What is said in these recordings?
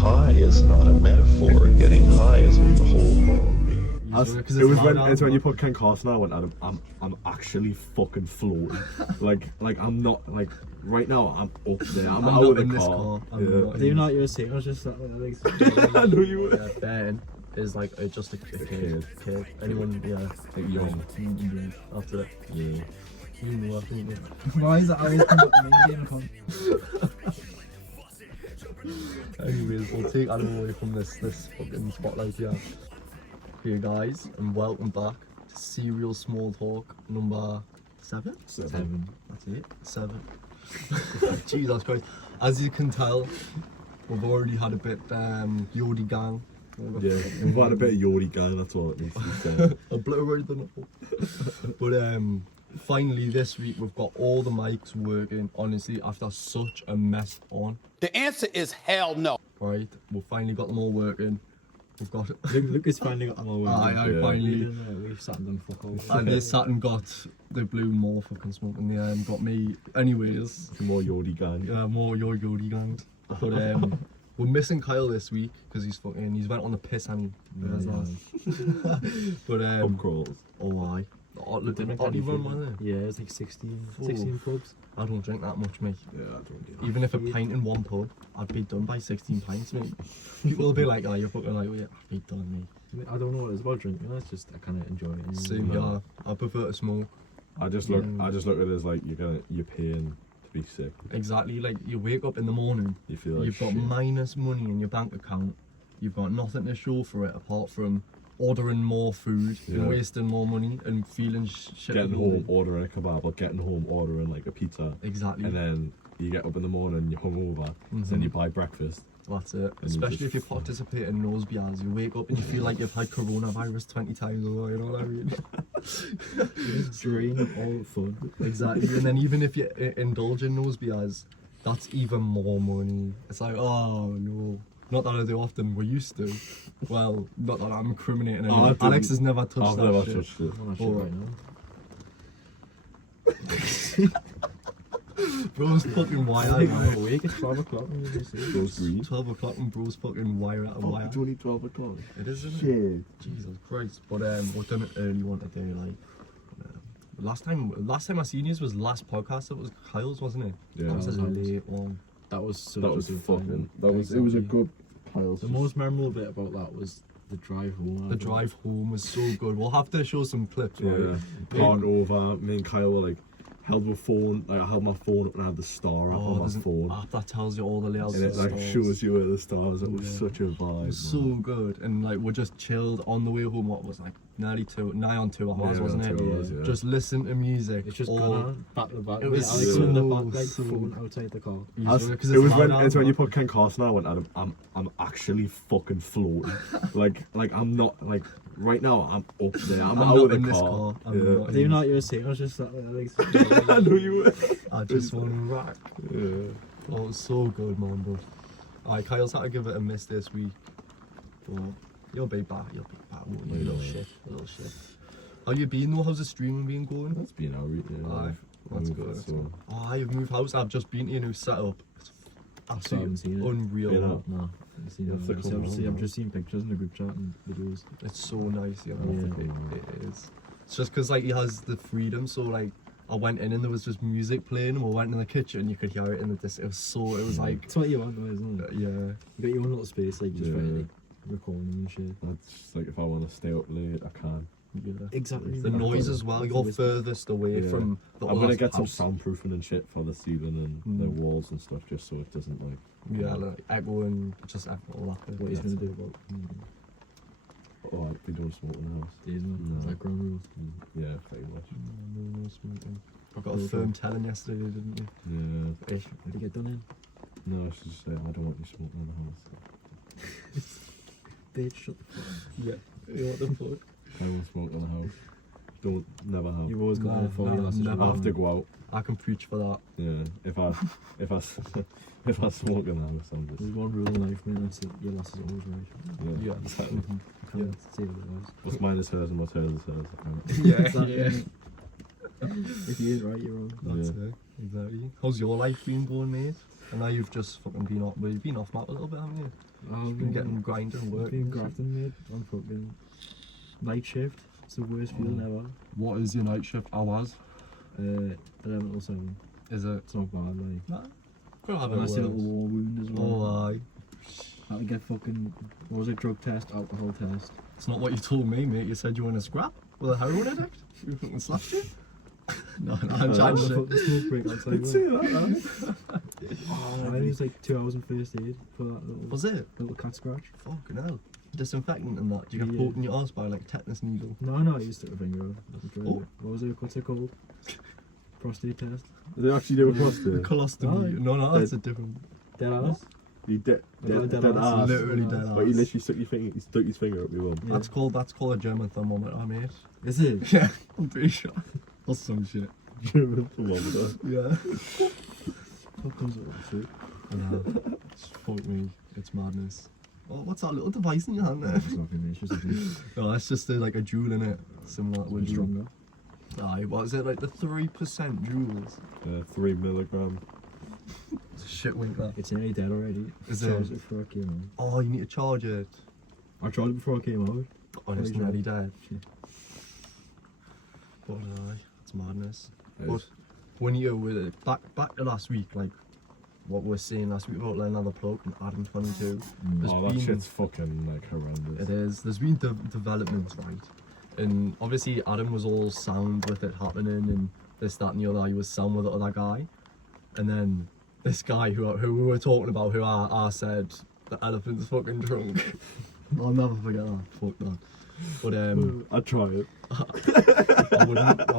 high is not a metaphor. Getting high is what the whole world means. It's when you put Ken Carson. I went, I'm actually fucking floating. like I'm not like right now. I'm up there. I'm out of the car. I didn't even know what you were saying. I was just like, I know you were. Yeah, Ben is like just a kid. Anyone, Like young. after that. Yeah. You know, I think. Why is that always come up to me? Game come. Anyways, we'll take Adam away from this fucking spotlight here. Here, guys, and welcome back to Serial Small Talk number 7. That's it. 7. Jesus Christ! As you can tell, we've already had a bit Yodie gang. Yeah, we've had a bit of Yodie gang. That's all it needs to be said. Obliterated the knuckle. But finally this week we've got all the mics working. Honestly, after such a mess on. The answer is hell no. Right, we've finally got them all working. We've got it. Lucas finally got them all working. Finally. We've sat and done fuck all. And they sat and got the blue more fucking smoke in the end. Got me. Anyways, More Yodie gang. more your Yodie gang. But we're missing Kyle this week because he's went on the piss and but Pub crawls. I. Oddly run, wasn't it? Yeah, it's like 16 pubs. I don't drink that much, mate. Yeah, I don't do that. Even if a pint in one pub, I'd be done by 16 pints, mate. People will be like, oh, you're fucking like, oh, yeah, I'd be done, mate. I don't know what it's about drinking. It's just I kind of enjoy it. Same, yeah. I prefer to smoke. I just look at it as like you're paying to be sick. Exactly, like you wake up in the morning, You feel like you've got minus money in your bank account, you've got nothing to show for it apart from ordering more food and wasting more money and feeling shit. Getting home, ordering a kebab, or getting home, ordering like a pizza. Exactly. And then you get up in the morning, you're hungover, then you buy breakfast. That's it. And Especially if you participate in nose beers, you wake up and you feel like you've had coronavirus 20 times over, you know what I mean? Just drain all fun. Exactly. And then even if you indulge in nose beers, that's even more money. It's like, oh no. Not that I do often, we used to. Well, not that I'm incriminating anyone. Alex has never touched I've that never shit. touched it. I'm not sure right now. Bro's fucking wired. I'm awake. It's 12 o'clock. Those green. 12 o'clock and bro's fucking wire out of wire. It's only 12 o'clock. It is, isn't it? Shit. Jesus Christ. But we're doing an early one today, like. Last time I seen you was last podcast. It was Kyle's, wasn't it? Yeah. That was a Kyle's. late one. That was such That was a good fucking. time. It was a good pile. The most memorable bit about that was the drive home. The drive home was so good. We'll have to show some clips, right? Yeah. Parked over. Me and Kyle were like held my phone. Like I held my phone up and I had the star up on my there's an phone. app that tells you all the layouts. And it like stars. shows you where the stars. It was such a vibe. It was so good, and like we just chilled on the way home. What was like nigh on 2 hours, Yeah, wasn't on it? 2 hours, yeah. Just listen to music. It's just all- gone on back to back. It was Alex so in the back, like so- phone outside the car. It's when you put Ken Carson. I went, I'm actually fucking floating. like I'm not like right now. I'm up there. I'm out of the in this car. car. I didn't even know what you were saying. I was just like, I know you were. I just want to rock. Yeah. Oh, it was so good, man. But alright, Kyle's had to give it a miss this week. But you'll be back. Won't you? Little shit. How you been though? How's the streaming been going? That's been out. Yeah. Aye, that's good. So. Oh, you've moved house. I've just been to your new setup. It's I haven't absolutely seen it. unreal. Yeah. No, I haven't seen That's the it. cool I've one, just seen pictures in the group chat and videos. It's so nice, you know. Yeah. It is. It's just because like he has the freedom. So like I went in and there was just music playing, and we went in the kitchen. You could hear it in the distance. It was like That's what you want, though, isn't it? yeah. You got your own little space, like just Yeah. right, like recording and shit. That's just like if I want to stay up late, I can. Yeah. Exactly. The noise as well. You're furthest away Yeah. from the I'm gonna other get some house. soundproofing and shit for the ceiling and the walls and stuff, just so it doesn't like. Yeah, like echo and just echo all that. What he's That's gonna it. do about Oh, we don't smoke in the house. days, man. No. It's like ground rules. Yeah, pretty much. No smoking. I got a firm telling yesterday, didn't you? Yeah. Ish. Did you get done in? No, I should just say I don't want you smoking in the house. Bitch, shut the fuck up. Yeah. What the fuck? I won't smoke in the house. Don't never have. You've always got Nah, one for nah, you. That's just never. I have to go out. I can preach for that. Yeah. If I smoke in the house, I'm just. There's one rule in life, man. That's it. Your loss is always right. Yeah. Yeah. Exactly. You can't say otherwise. What's mine is hers and what's hers is hers. Apparently. Exactly. If you ain't right, you're wrong. That's Yeah. it. Exactly. How's your life been going, mate? And now you've just fucking been off. Well, you've been off map a little bit, haven't you? I've Been getting grinding and work. been grafting, mate. On fucking night shift. It's the worst feeling ever. What is your night shift hours? 11 or 7. Is it? It's not bad, like. Nah. Could have And it I see a worse. little war wound as well. Oh, aye. Had to get fucking, what was it, drug test, alcohol test. It's not what you told me, mate. You said you were in a scrap with a heroin addict. You fucking slapped you. No, I'm Had chatting a shit. fucking smoke break outside. I'd say that, man. I think it was like 2 hours in first aid for that Was it? little cat scratch. Fucking hell. Disinfectant and that. Do you get Yeah. poked in your arse by like tetanus needle? No, I used to take a finger off. Oh. What was it? What's it called? Prostate test. They actually do a The prostate. colostomy. Oh, No, that's a different. Dead ass. You dead Dead ass. ass. Literally dead But you ass. literally stuck his finger up your bum. Yeah. That's called a German thermometer, mate. Is it? Yeah, I'm pretty sure. Or some shit. German thermometer. Yeah. What comes up with it? Fuck me. It's madness. Oh, what's that little device in your hand there? It's nothing, it's just a thing. No, that's just like a jewel in it. Similar to a jewel. Stronger. Aye, what is it, like the 3% joules? 3 milligram. It's a shit wink that. It's nearly dead already. Is Charged it? it before I came out. Oh, you need to charge it. I tried it before I came out. Oh, and it's Pretty nearly sure. dead. Yeah. But aye, it's madness. It But is. when you were back to last week, like what we were saying last week about LenaThePlug and Adam 22. There's Oh, that been- shit's fucking like horrendous. It is. There's been developments, right? And obviously Adam was all sound with it happening and this, that and the other. He was sound with the other guy. And then this guy who we were talking about, who I said, the elephant's fucking drunk. I'll never forget that. Fuck that. But I'd try it. I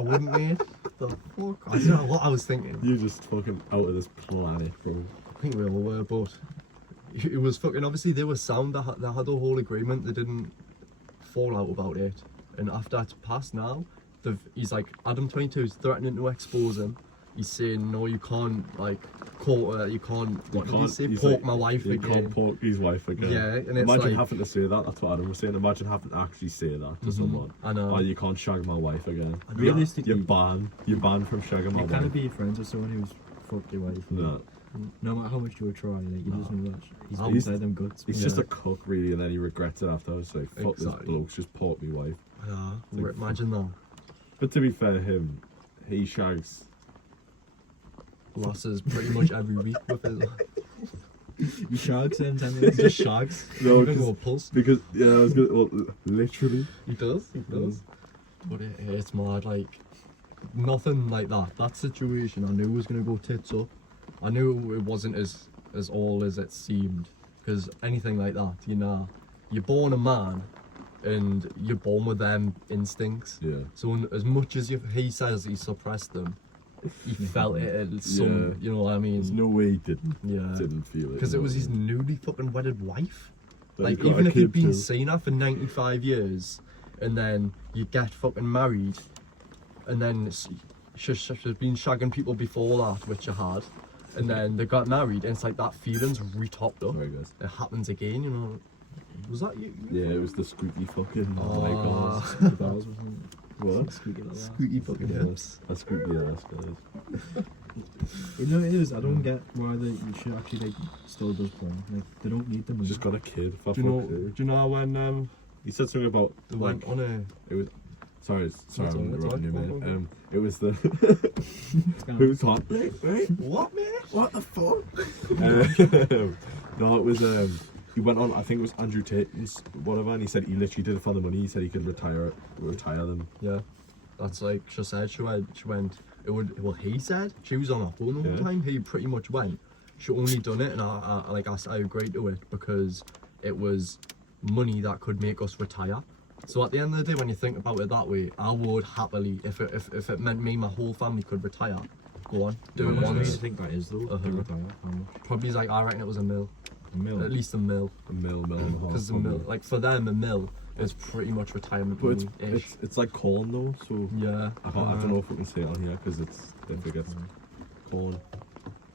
wouldn't mate. The fuck? I don't know what I was thinking. You're just fucking out of this planet, bro. I think we all were, but it was fucking, obviously they were sound, they had a whole agreement, they didn't fall out about it. And after it's passed now, he's like, Adam 22 is threatening to expose him. He's saying, no, you can't, like, you can't, what did he say, he's pork like, my wife you again. can't pork his wife again. Yeah, and it's imagine like- having to say that. That's what Adam was saying. Imagine having to actually say that to someone. I know. Oh, you can't shag my wife again. Realistically, You're banned. You're banned from shagging my you can't wife. be friends with someone who's fucked your wife. No. No matter how much you would try, like, you just know that he's He's- inside them guts. He's Yeah. just a cook, really, and then he regrets it after. I was like, fuck Exactly. this bloke's just porked me wife. Yeah, imagine that. But to be fair, he shags. Losses pretty much every week with his. You shags them 10 He minutes. just shags. No, He doesn't 'cause- go pulse. Because, yeah, I was gonna, well, literally. He does. But it's mad, like, nothing like that situation I knew was going to go tits up. I knew it wasn't as all as it seemed, because anything like that, you know, you're born a man and you're born with them instincts. Yeah. So as much as he says he suppressed them, he felt it at some, Yeah. you know what I mean? There's no way he didn't. Yeah. Didn't feel it. Because you it was know. his newly fucking wedded wife. But Like, he's got even a if you've kid been too. seeing her for 95 years and then you get fucking married and then she's been shagging people before that, which you had, and then they got married and it's like that feeling's re-topped up. Very good. It happens again, you know. Was that you? Yeah, it was the squeaky fucking. Oh. my god. Squeaky balls or something. What? Squeaky like that. Squeaky fucking hips. A squeaky ass, guys. You know, it is. I don't get why you should actually, like, still does porn. Like, they don't need the money. Just got a kid. For Do you know? fuck's sake. Do you know when He said something about they like went on a? it was. Sorry, That's all I'm right, interrupting you, that's all mate. right. It was the. It's kind of- Who's hot? Wait. What, man? What the fuck? No, it was. He went on. I think it was Andrew Tate's whatever, and he said he literally did it for the money. He said he could retire them. Yeah, that's like she said. She went. It would. Well, he said she was on her phone all the Yeah. time. He pretty much went. She only done it, and I agreed to it because it was money that could make us retire. So at the end of the day, when you think about it that way, I would happily, if it meant me, my whole family could retire, go on, do it How much do you once. think that is, though? Uh-huh. To retire? How much? Probably like I reckon it was a mil, A mil? at least a mil, A mil and a half. because the mil, like for them, a mil is pretty much retirement But it's, money ish. it's like corn though, so Yeah. I don't know if we can say it on here because it's if it gets corn.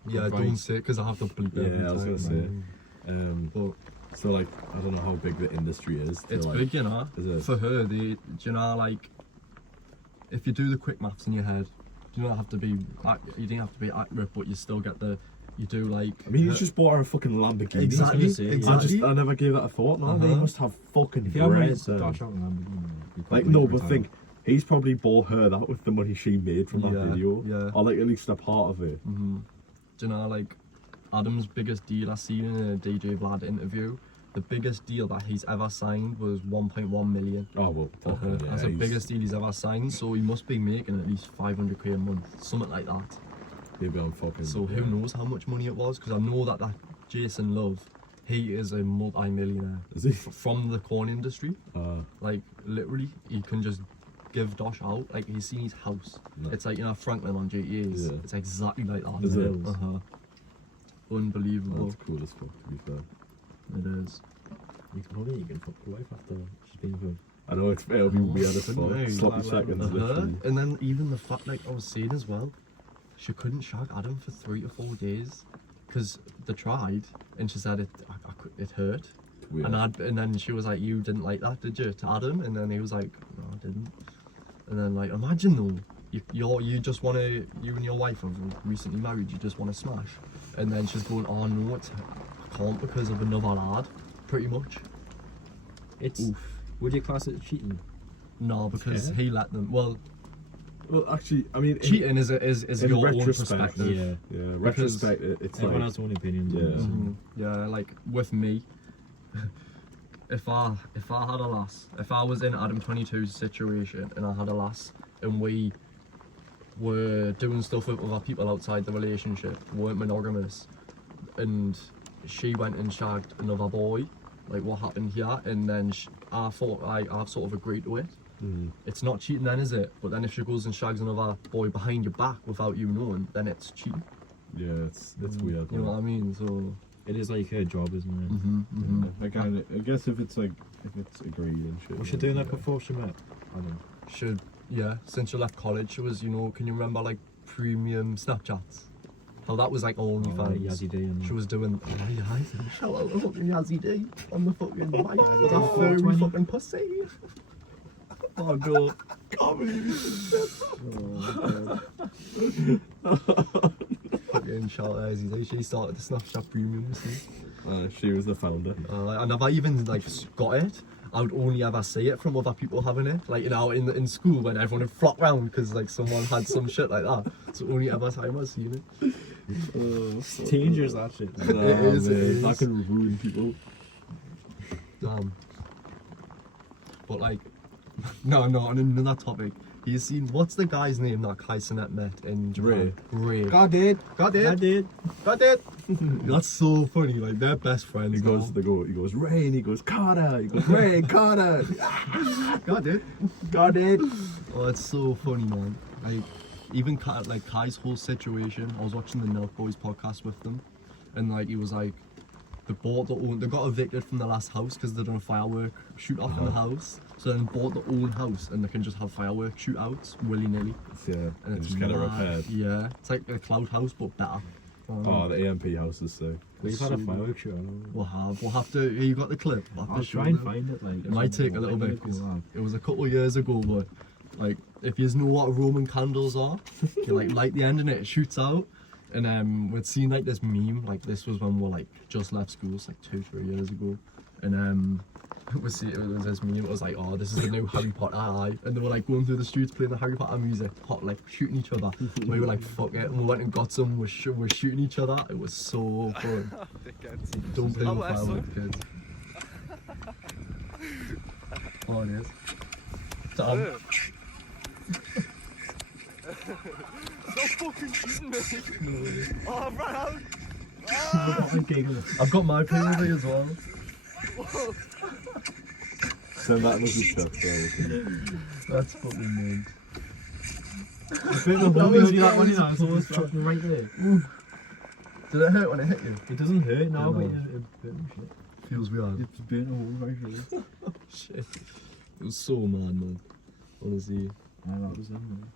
Yeah, Right. don't say it because I have to bleep it every Yeah, I was gonna time. say. But So like I don't know how big the industry is. to, it's like, big, you know. Is it? For her, do you know, like, if you do the quick maths in your head, you don't have to be, you don't have to be accurate, but you still get the You do like. I mean, he's just bought her a fucking Lamborghini. Exactly. Exactly. I never gave that a thought. No, they Uh-huh. must have fucking If you have money bread. to dash out on Lamborghini, you Like, probably no, but retire. think, he's probably bought her that with the money she made from that Yeah, video. yeah. Or like at least a part of it. Do you know, like, Adam's biggest deal I seen in a DJ Vlad interview, the biggest deal that he's ever signed was 1.1 million. Oh, well, fucking yeah. That's the he's- biggest deal he's ever signed, so he must be making at least 500k a month, something like that. He'll be on fucking. So who knows how much money it was? Because I know that Jason Love, he is a multi-millionaire Is he? from the corn industry. Like, literally, he can just give dosh out. Like, he's seen his house. No. It's like, you know, Franklin on GTAs. Yeah. It's exactly like that. Is it? Uh-huh. Unbelievable. That's cool as fuck, to be fair. It is. You can probably even fuck your wife after she's been good. I know, it'll be weird as fuck. Hey, Sloppy seconds, literally. And then even the fact, like I was saying as well, she couldn't shag Adam for 3 to 4 days because they tried, and she said it hurt. Weird. And then she was like, "You didn't like that, did you?" to Adam, and then he was like, "No, I didn't." And then like, imagine though, you just want to, you and your wife are recently married, you just want to smash, and then she's going, "Oh no, I can't because of another lad," pretty much. It's. Oof. Would you class it cheating? No, because he let them. Well, actually, I mean, cheating is in your own retrospect, perspective. Yeah. Yeah, retrospect, it's Everyone like. has their own opinions. Yeah. on this. Yeah, like with me, if I had a lass, if I was in Adam 22's situation and I had a lass and we were doing stuff with other people outside the relationship, weren't monogamous, and she went and shagged another boy, like what happened here, and then I thought I've sort of agreed to it. It's not cheating then, is it? But then if she goes and shags another boy behind your back without you knowing, then it's cheating. Yeah, it's weird. You know what I mean? So. It is like her job, isn't it? Again, I guess if it's agreed and shit. Was she doing that before she met? I don't know. Should, yeah, since she left college, she was, you know, can you remember like premium Snapchats? How that was like OnlyFans. Yazzie D and She was doing, oh yeah, shout out to fucking Yazzie D on the fucking mic with Yeah, that furry 420. fucking pussy. Oh god. Fucking shout out Yazzie D, she started the Snapchat premium, you see. She was the founder. I never even like got it. I would only ever see it from other people having it, like, you know, in school when everyone would flock round because like someone had some shit like that. It's the only ever time I've seen it. It's dangerous, that shit. It is. That can ruin people. Damn. But like, no, on another topic. He's seen, what's the guy's name that Kai Cenat met in Japan? Ray. God did. That's so funny. Like they're best friends. He goes Ray, and he goes Carter. He goes Ray, Carter. God did. Oh, it's so funny, man. Like even Kai's whole situation. I was watching the Nelk Boys podcast with them, and like he was like, they got evicted from the last house because they done a firework shoot off in the house. So then bought the old house and they can just have firework shootouts willy nilly. Yeah, And it's just get it mad. repaired. Yeah, it's like a cloud house but better. Oh, the AMP house is sick. We've had a fireworks show. We'll have to. You got the clip. We'll have I'll to show try and them. find it. Like It might take a little bit. 'Cause it was a couple of years ago, but like if you know what Roman candles are, you like light the end and it shoots out. And we'd seen like this meme. Like this was when we like just left school, it's like 2-3 years ago. And it was this meme. It was like, oh, this is the new Harry Potter eye. And they were like going through the streets playing the Harry Potter music, hot, like shooting each other. We were like, fuck it, and we went and got some. We're shooting each other. It was so fun. Don't play with fireworks, kids. Oh, it is. Damn. Stop fucking shooting me! Oh, I've run out! I've got my POV as well. Send that as a chuck there. That's fucking mean. That was that one, you know, so it's fucking right there. Did it hurt when it hit you? It doesn't hurt now, No. but it shit. Feels weird. It's burnt a hole right here. Shit. It was so mad, man. Honestly. That was them,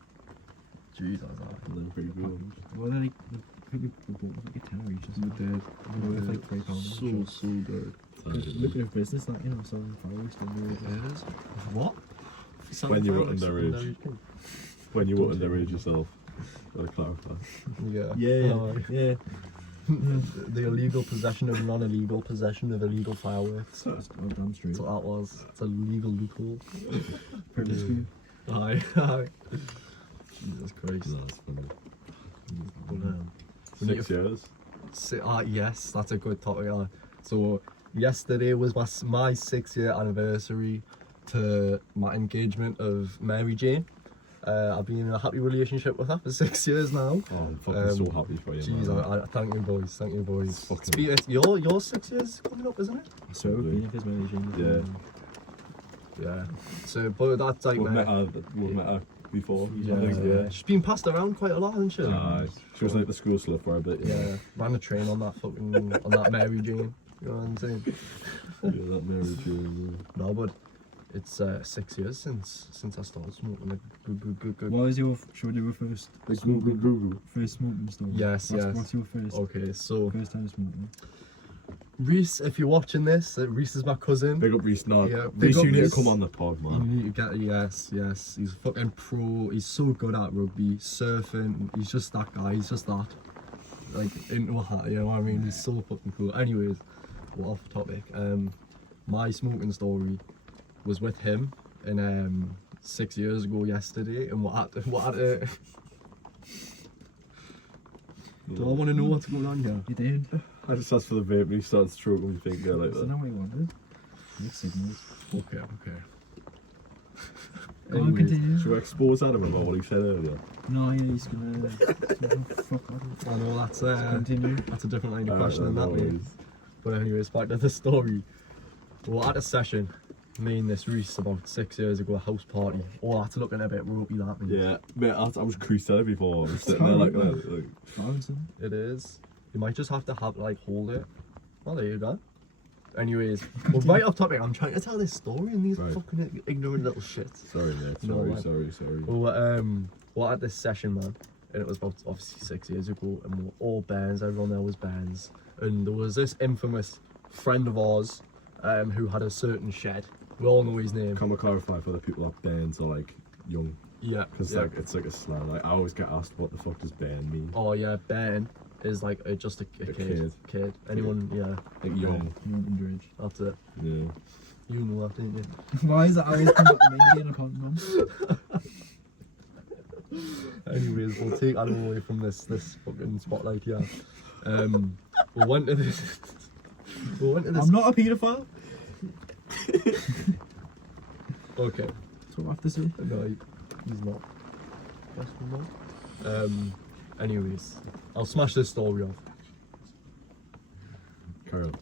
Jesus. They're pretty good. Well, they're like, I think we bought like a tenner each or something. They're worth like £3. So good. Lucrative business, that, you know, selling fireworks to the It is. What? When you were underage. When you were underage yourself. Gotta clarify. Yeah. Yeah, Oh, yeah. The illegal possession of non-illegal possession of illegal fireworks. That's damn straight. That's what that was. It's a legal loophole. Purple screen. Aye, aye. Jesus Christ. That's funny. We need 6 to- years. Yes, that's a good topic. So yesterday was my 6-year anniversary to my engagement of Mary Jane. I've been in a happy relationship with her for 6 years now. Oh, I'm fucking so happy for you. Jeez, man. I thank you boys, thank you boys. fucking- Your 6 years coming up, isn't it? So it would be if it's managing. Yeah. So, but that's like We've met her before. yeah, I think, yeah. She's been passed around quite a lot, hasn't she? She was like the school slut for a bit. Yeah, ran a train on that fucking on that Mary Jane. You know what I'm saying? Yeah, that Mary Jane. No, but it's 6 years since I started smoking. Good. What was your? Should we do a first? First smoking story. Yes, yes. What's your first? Okay, so First time smoking. Reese, if you're watching this, Reese is my cousin. Big up Reese. No, Yeah, big Reese, up you need to Reese. come on the pod, You man. need to get yes. He's fucking pro. He's so good at rugby, surfing. He's just that guy. He's just that, like into a hat. You know what I mean? He's so fucking cool. Anyways, we're off topic. My smoking story was with him, and 6 years ago yesterday, and what Do I want to know what's going on here? You did. I just asked for the vape and he started stroking my finger like That's that. not what you wanted. Mixed signals. Okay. Go on, Anyways, continue. Should we expose Adam about what he said earlier? No, yeah, he's gonna. Fuck off. I know that's Continue. a different line of Alright, question than no that, mate. worries. But anyways, back to the story. We're at a session, me and this Reese about 6 years ago, a house party. Oh, that's looking a bit ropey, that means. Yeah, mate, I was creased at it before. I was sitting there like that. Like, Balancing. It is. You might just have to hold it. Oh, there you go. Anyways, we're right off topic. I'm trying to tell this story and these Right. fucking ignorant little shits. sorry, mate. No, Sorry, man. sorry. Well, we're at this session, man, and it was about obviously 6 years ago, and we were all bands. Everyone there was bands, and there was this infamous friend of ours, who had a certain shed. We all know his name. Can we clarify for the people that bands are like young? Yeah, Because yeah. like it's like a slang. Like I always get asked what the fuck does band mean? Oh yeah, Ben is like just a kid. Kid. Anyone? Yeah, Like young. You want underage. that's it. Yeah. You know that, didn't you? Why is that always come up to me being a con man? Anyways, we'll take Adam away from this fucking spotlight here. We went to this. I'm not a paedophile. Okay. That's what I have to say. No, he's not. Question mark. Anyways, I'll smash this story off. Carry on.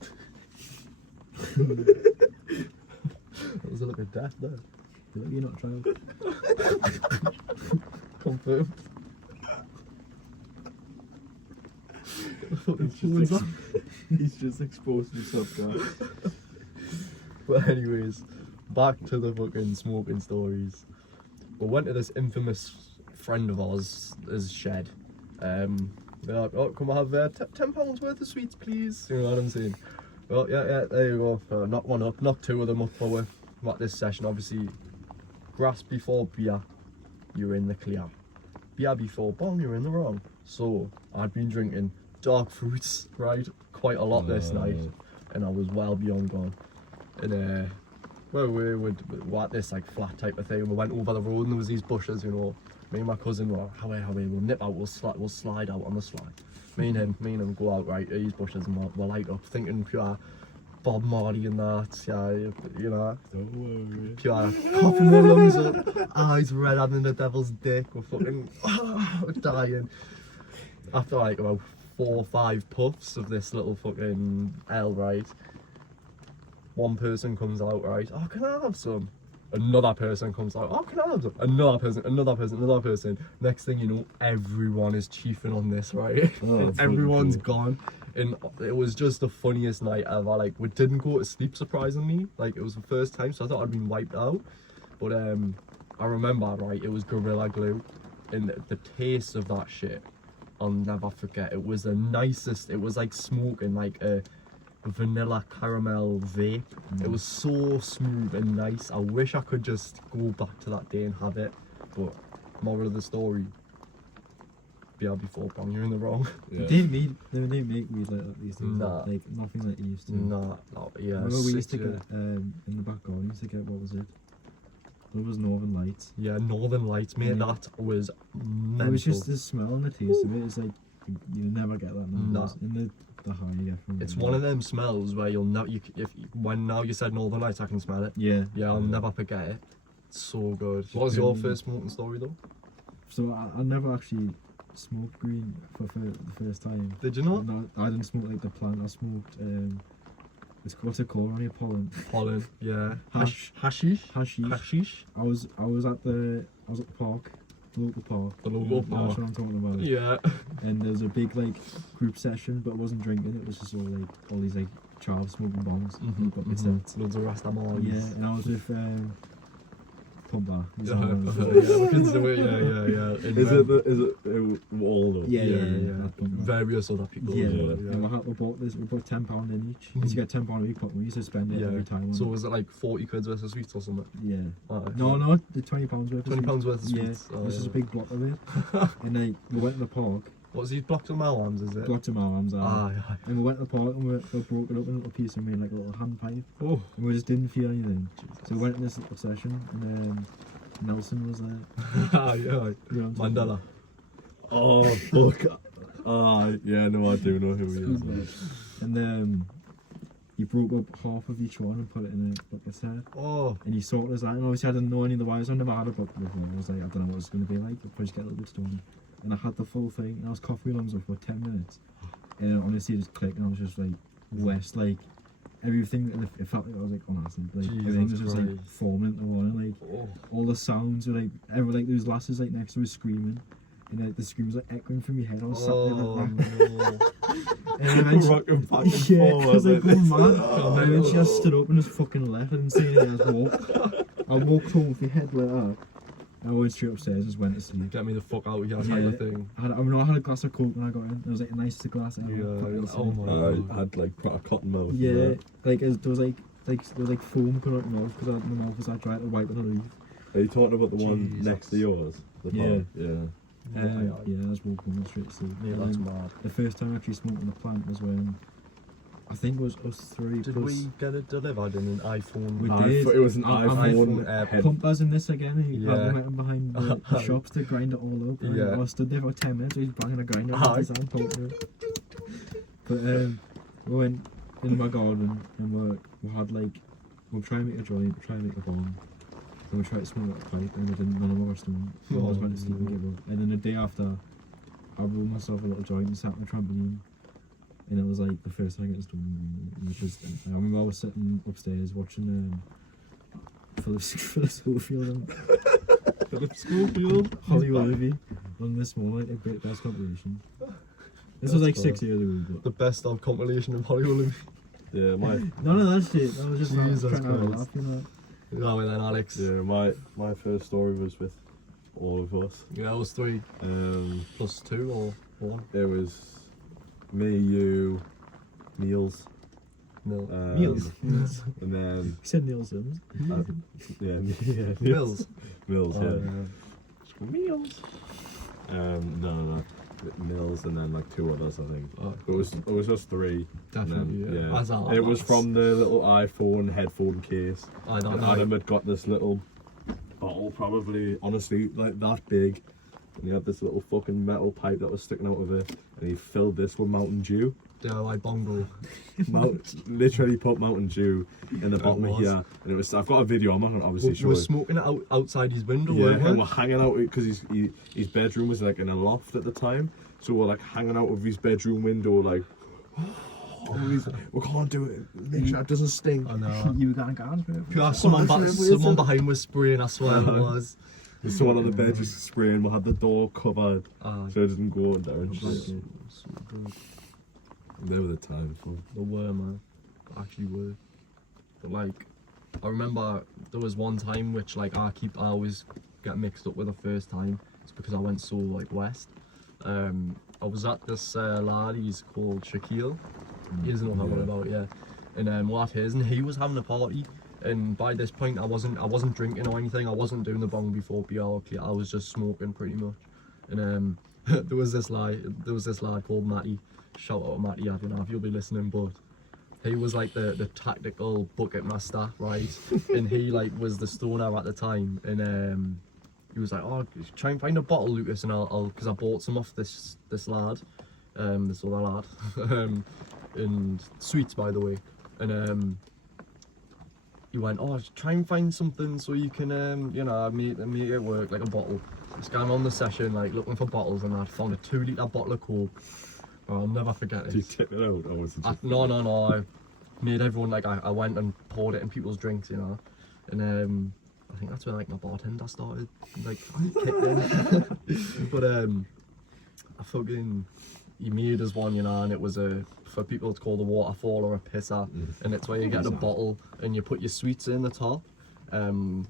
That was a look of death there. Feel like you're not a child. Confirmed. He's just exposed himself, guys. But anyways, back to the fucking smoking stories. We went to this infamous friend of ours, his shed. They're like, oh, can we have £10 worth of sweets, please? You know what I'm saying? Well, yeah, there you go. Knock one up, knock two of them up for we at this session. Obviously, grass before beer, you're in the clear. Beer before bong, you're in the wrong. So, I'd been drinking dark fruits, right, quite a lot this night, and I was well beyond gone. And well, we're at this like flat type of thing. We went over the road and there was these bushes, you know. Me and my cousin were, how we'll nip out, we'll slide out on the slide. Me and him go out right these bushes and we'll light up, thinking pure Bob Marley and that, yeah, you know. Don't worry. Pure coughing my lungs up, eyes red having the devil's dick. We're fucking we're dying. After like about 4 or 5 puffs of this little fucking L, right? One person comes out, right? Oh, can I have some? Another person comes out. Oh, can I have some? Another person. Next thing you know, everyone is chiefing on this, right? Oh, And that's everyone's really cool. gone. And it was just the funniest night ever. Like, we didn't go to sleep, surprisingly. Like, it was the first time, so I thought I'd been wiped out. But I remember, right, it was Gorilla Glue. And the taste of that shit, I'll never forget. It was the nicest. It was like smoking like a vanilla caramel vape. It was so smooth and nice. I wish I could just go back to that day and have it. But moral of the story, beer before bong, you're in the wrong. Yeah. They didn't make weed like that these days. Nah. Like nothing like they used to. Nah, yeah. I remember we used to sick, get in the back garden. We used to get, what was it? It was Northern Lights. yeah, Northern Lights, mate. Yeah. That was mental. It was just the smell and the taste of it. It's like you never get that now. Nah. In the high you get from It's it. one of them smells where you'll never. When now you said Northern Lights, I can smell it. Yeah. Yeah, I'll never forget it. It's so good. What was your first smoking story though? So I never actually smoked green for the first time. Did you not? No, I didn't smoke like the plant. I smoked what's it called on here? Pollen. Yeah. Hashish. Hashish. Hashish. I was at the park, the local park. The local That's park. what I'm talking about. Yeah. And there was a big like group session, but it wasn't drinking. It was just all these like chavs smoking bongs. Got my sets. Loads of Rastamals. Yeah, and I was with Pumper. He's Yeah, the one yeah, with- we can do it. Yeah. Is it all though? Yeah, Yeah. Pumper. Various other people. Yeah, as well, and we bought £10 in each. You get £10 a week, but we used to spend it every time. So was it like 40 quid worth of sweets or something? Yeah. Alright. No, the £20 worth. £20 worth of Yeah, sweets. Oh, this is yeah. a big block of it. And like we went to the park, What's these blocks of Malams, is it? blocked of my arms out. Aye. And we went to the park and we broke it up in a little piece and made like a little hand pipe. Oh. And we just didn't feel anything. So we went in this little session and Nelson was there. Yeah. You know what I'm talking Mandela. Oh fuck. Yeah, no, I do know who he is. about? And he broke up half of each one and put it in a bucket set. Oh. And he sorted us out. And obviously I didn't know any of the wires. I never had a bucket before. I was like, I don't know what it's going to be like. I'll probably just get a little bit stoned. And I had the full thing. And I was coughing lungs for 10 minutes. And honestly, it just clicked. And I was just like, west, like everything. And it felt like I was like on acid. Like everything was just like Christ. forming into one. And, like all the sounds were like, like there was lasses like next to us screaming. And like, the screams like echoing from my head. I was sat there like that. And eventually, Rocking back and yeah, forward, because like going mad. Oh, And then she just stood up and just fucking left. I didn't see anything. I just walked. I walked home with my head like that. I went straight upstairs and just went to sleep. Get me the fuck out of here, Yeah. kind of thing. I had a glass of coke when I got in. It was like a nice glass. And Oh my I had like a cotton mouth. yeah, like there was like foam coming out of my mouth because my mouth was like dry to wipe it on the leaf. Are you talking about the one Jesus. next to yours? The Yeah. pond? Yeah. Yeah, I was walking straight to sleep. Yeah, And that's then mad. the first time I actually smoked on the plant was when I think it was us three. Did plus we get it delivered in an iPhone? We did. It was an I'm iPhone iPhone, Pumpers in this again. He Yeah. met him behind the shops to grind it all up. And Yeah. I was stood there for 10 minutes. He was banging a grinder Aye. with his hand, poking it. But we went in my garden and we had like we'll try and make a joint, we'll try and make a bomb. And we tried to smoke that pipe and none of us stoned. I was went to sleep and gave up. And then the day after, I rolled myself a little joint and sat on the trampoline. And it was like the first time I got stoned. I remember I was sitting upstairs watching Philip Schofield and Philip Schofield. Hollywood Movie on this moment, a great best compilation. This was like 6 years ago. But The best of compilation of Hollywood. Yeah, none of that shit. I was just like, Jesus trying to have a Christ. laugh, you know. That way then, Alex. yeah. My first story was with all of us. Yeah, it was 3 plus 2 or 1. It was me, you, Niels. No. Niels. And then He said Neil Sims. yeah, Mills. Mills. Oh, Yeah. Meals. No. Mills and then like 2 others, I think. Oh, It was just 3. Definitely, And then, yeah. As are It was lads. from the little iPhone headphone case. I don't And know. Adam had got this little bottle, probably, honestly, like that big. And he had this little fucking metal pipe that was sticking out of it. And he filled this with Mountain Dew. DIY bongo. Literally put Mountain Dew in the bottom of was. here. And it was, I've got a video, I'm not going to obviously We show were it. smoking it outside his window, Yeah, weren't and we? we're hanging out because his bedroom was like in a loft at the time, so we're like hanging out of his bedroom window, like we can't do it. Make sure it doesn't stink. I know. You got guns, bro. Yeah, someone behind was spraying, I swear it was. There's someone on the bed just spraying. We had the door covered so it didn't go under and shit. They were the times. Man. They were, man. They actually were. But like, I remember there was one time which like I always get mixed up with the first time. It's because I went so like west. I was at this lad, he's called Shaquille. He doesn't know what I'm about, yeah. And we're at his and he was having a party. And by this point I wasn't drinking or anything. I wasn't doing the bong before beer or clear. I was just smoking pretty much. And there was this lad called Matty. Shout out to Matty, I don't know if you'll be listening, but he was like the tactical bucket master, right? And he like was the stoner at the time, and he was like, oh, try and find a bottle, Lucas, and I'll because I bought some off this lad, this other lad, and sweets, by the way, and he went, oh, try and find something so you can you know, make it work, like a bottle. Just going on the session, like looking for bottles, and I found a 2-litre bottle of Coke. Oh, I'll never forget it. Did you tip it out, or was it just... No, I made everyone, like, I went and poured it in people's drinks, you know, and I think that's when like my bartender started like kicked in. But I fucking, he made us one, you know, and it was for people it's called a waterfall or a pisser, and it's where you get a bottle and you put your sweets in the top, and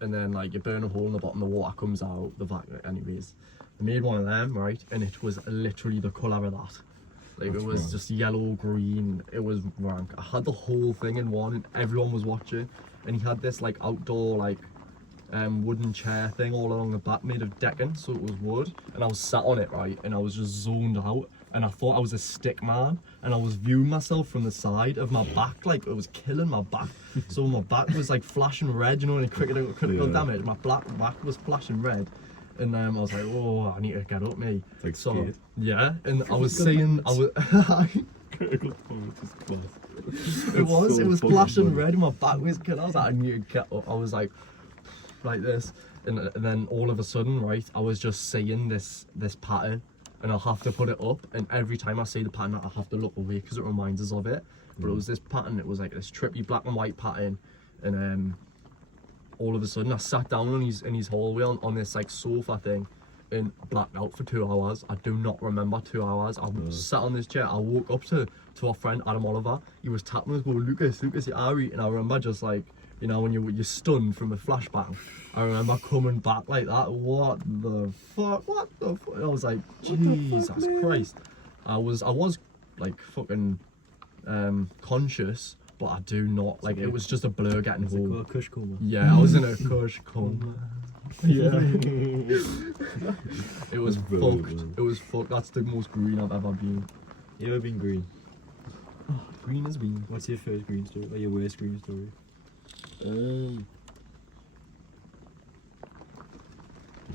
then like you burn a hole in the bottom, the water comes out the vacuum. Anyways, I made one of them, right, and it was literally the colour of that. Like it was just yellow, green, it was rank. I had the whole thing in one and everyone was watching, and he had this like outdoor like wooden chair thing all along the back made of decking, so it was wood, and I was sat on it, right, and I was just zoned out, and I thought I was a stick man, and I was viewing myself from the side of my back, like it was killing my back. So my back was like flashing red, you know, and critical damage, my back was flashing red. And I was like, oh, I need to get up, me. Like so scared. yeah, and I was saying, I was Critical damage is class. it was fucking flashing funny. red, and my back was killing. I was like, I need to get up. I was like this, and then all of a sudden, right, I was just seeing this pattern, and I'll have to put it up, and every time I see the pattern, I have to look away because it reminds us of it. But it was this pattern. It was like this trippy black and white pattern, and all of a sudden I sat down in his hallway on this like sofa thing and blacked out for 2 hours. I do not remember 2 hours. I sat on this chair. I woke up to our friend Adam Oliver. He was tapping us, going, Lucas, you're Ari. And I remember just like, you know, when you're stunned from a flashbang. I remember coming back like that. What the fuck? What the fuck? I was like, Jesus Christ. I was like fucking conscious, but I do not, like, it was just a blur getting home. Kush coma. Yeah, I was in a kush coma. Yeah. It was fucked. It was fucked. That's the most green I've ever been. You ever been green? Green as green. What's your first green story? Or your worst green story? I don't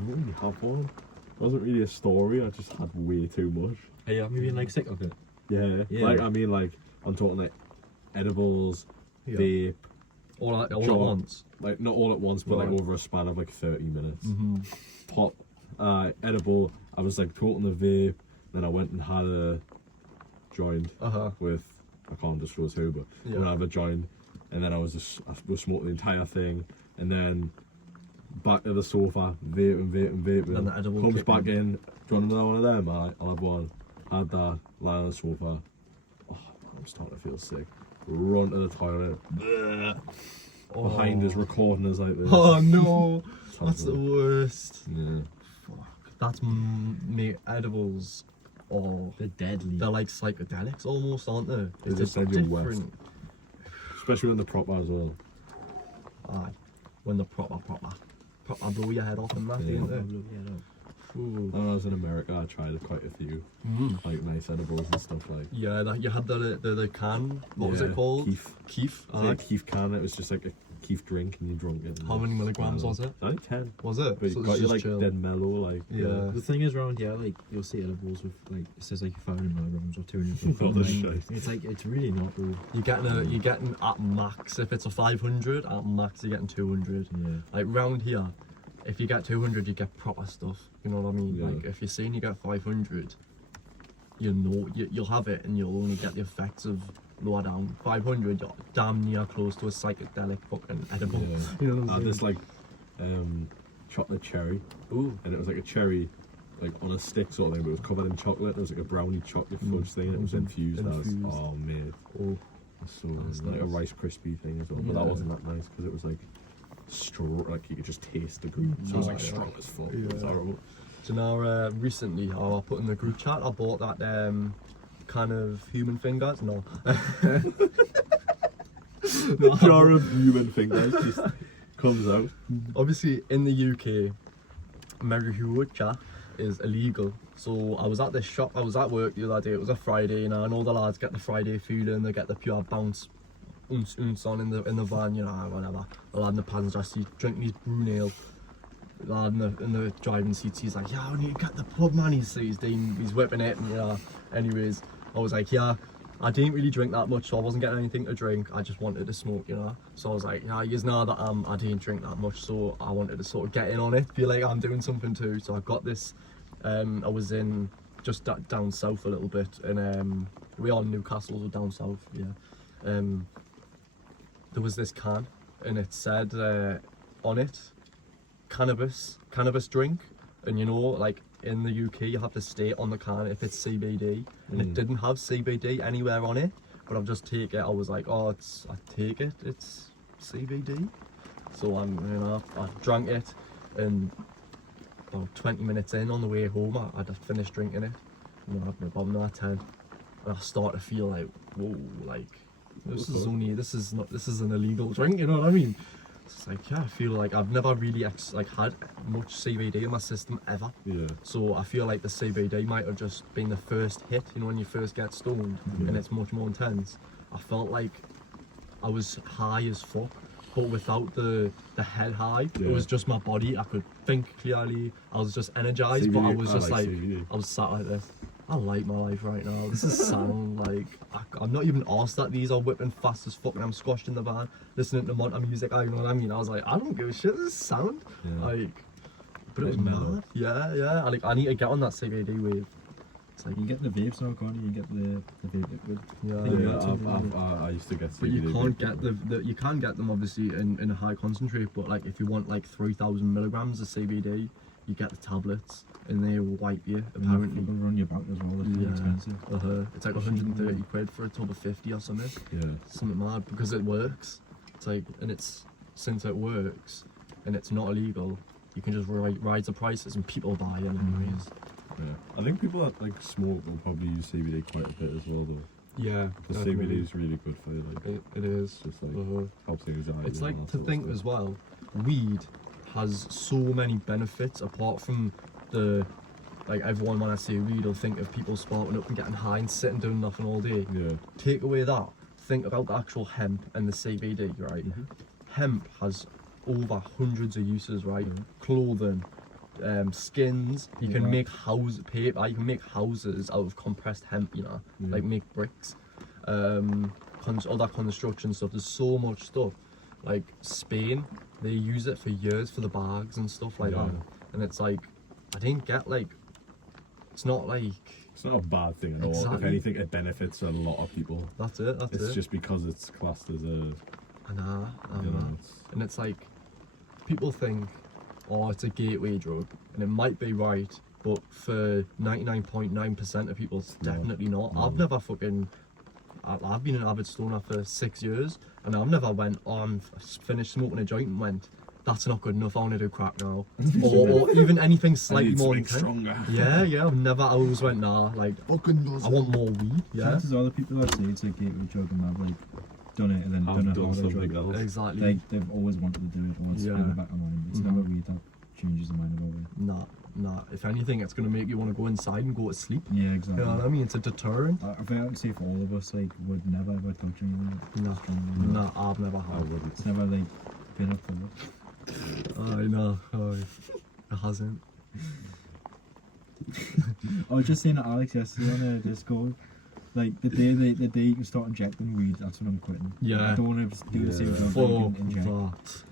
really have one. It wasn't really a story, I just had way too much. Hey, have you been like sick of it? Yeah. Like, I mean, like, I'm talking like edibles, vape, All at Job. once. like not all at once, but Right. like over a span of like 30 minutes. Pot, edible, I was like toting the vape, then I went and had a joint with, I can't disclose who, but I went and have a joint, and then I was smoking the entire thing, and then back to the sofa, vaping. Then the edible comes kicked back in, do you want another one of them? I'll have one. Had that, lie on the sofa. Oh, I'm starting to feel sick. Run to the toilet. Behind us, recording us like this. Oh no, Sounds that's the good. worst. Yeah. Fuck. That's mate, edibles. Oh, They're deadly. they're like psychedelics almost, aren't they? They just send you west. Especially when they're proper as well. Aye, when they're proper blow your head off and that, ain't they? Yeah, no. Ooh. When I was in America, I tried quite a few, like nice edibles and stuff like. Yeah, that you had the can. What was Yeah, it called? Keef. Keef. Yeah, Keef can. It was just like a Keef drink, and you drunk it. and How many it's milligrams mellow. was it? I think 10. Was it? But So you it's got you just like chill. dead mellow, like. Yeah. The thing is around here, like you'll see edibles with like it says like 500 milligrams or 200. Not this Like, shit. it's like it's really not good. You're getting at max. If it's a 500, at max you're getting 200. Yeah. Like round here, if you get 200, you get proper stuff. You know what I mean? Yeah. Like if you're saying you get 500, you know you'll have it, and you'll only get the effects of lower down. 500, you're damn near close to a psychedelic fucking edible. Yeah. You know what I I'm had this saying? like chocolate cherry, Ooh. and it was like a cherry, like on a stick sort of thing, but it was covered in chocolate. There was like a brownie chocolate fudge thing, and it was infused. Infused. Oh man, Oh. so That's like a nice. Rice Krispie thing as well. But that Yeah. wasn't that nice because it was like strong, like you could just taste the green. So it was like yeah. strong as fuck. It was Yeah. horrible. So now recently, I put in the group chat, I bought that kind of human fingers. No. Jar of human fingers just comes out. Obviously in the UK, marijuana is illegal. So I was at this shop, I was at work the other day, it was a Friday, you know, and all the lads get the Friday food and they get the pure bounce oons on in the van, you know, whatever. The lad in the passenger seat drinking his brew ale. The lad in the driving seats, he's like, yeah, I need to get the plug, man. He's whipping it, and you know. Anyways, I was like, yeah, I didn't really drink that much, so I wasn't getting anything to drink. I just wanted to smoke, you know. So I was like, yeah, you know that I didn't drink that much, so I wanted to sort of get in on it, feel like I'm doing something too. So I got this. I was in just down south a little bit, and we are in Newcastle, so down south, yeah. There was this can, and it said on it, cannabis drink, and you know, like in the UK you have to state on the can if it's CBD, and it didn't have CBD anywhere on it, but I've just taken it. I was like, oh, it's CBD. So I drank it, and about 20 minutes in on the way home I just finished drinking it, and I had about another 10, and I started to feel like, whoa, like this is an illegal drink, you know what I mean? It's like, yeah, I feel like I've never really had much CBD in my system ever. Yeah. So I feel like the CBD might have just been the first hit, you know, when you first get stoned, and it's much more intense. I felt like I was high as fuck, but without the head high. It was just my body. I could think clearly. I was just energized, but I was just like I was sat like this. I like my life right now. This is sound like I'm not even arsed that these are whipping fast as fuck and I'm squashed in the van listening to Monta music. You know what I mean? I was like, I don't give a shit. This is sound like, but it was mad. Yeah. I need to get on that CBD wave. It's like you get the vapes now, can't you? You get the vape liquid. I used to get CBD. But you can't get you can get them obviously in a high concentrate. But like if you want like 3,000 milligrams of CBD, you get the tablets. And they will wipe you, apparently. They'll run you back as well, they're expensive. It's like 130 quid for a tub of 50 or something. Yeah. Something mad, because it works. It's like, and since it works, and it's not illegal, you can just rise the prices and people buy it anyways. Yeah. I think people that like smoke will probably use CBD quite a bit as well though. Yeah. Because CBD is really good for you, like. It is. Just like, helps anxiety. It's like, to think as well, weed has so many benefits apart from like everyone when I say weed will think of people sparking up and getting high and sitting doing nothing all day. Yeah. Take away that, think about the actual hemp and the CBD, right? Hemp has over hundreds of uses, right? Clothing, skins, you can make paper, you can make houses out of compressed hemp, you know, like make bricks, all that construction stuff. There's so much stuff. Like Spain, they use it for years for the bags and stuff like that, and it's like, I didn't get like, it's not a bad thing at all. If anything, it benefits a lot of people. That's it. It's just because it's classed as a. And it's like, people think, oh, it's a gateway drug, and it might be right, but for 99.9% of people, it's definitely not. I've never I've been an avid stoner for 6 years, and I've never went, oh, I'm finished smoking a joint and went, that's not good enough, I want to do crack now. or even anything slightly more intense. Stronger. Yeah, I always went, nah, like, I want more weed. Yeah. Chances are the people that say it's a gateway drug and have like done it and then done something else. Exactly. They've always wanted to do it, always in the back of mind. It's never weed that changes the mind about it. Nah. If anything, it's going to make you want to go inside and go to sleep. Yeah, exactly. You know what I mean? It's a deterrent. I think I can say for all of us, like, would never ever touch anything. No, I've never had. It's never like been up for it. I know. It hasn't. I was just saying to Alex yesterday on Discord, like the day you can start injecting weed, that's when I'm quitting. Yeah. I don't want to do the same job you can inject.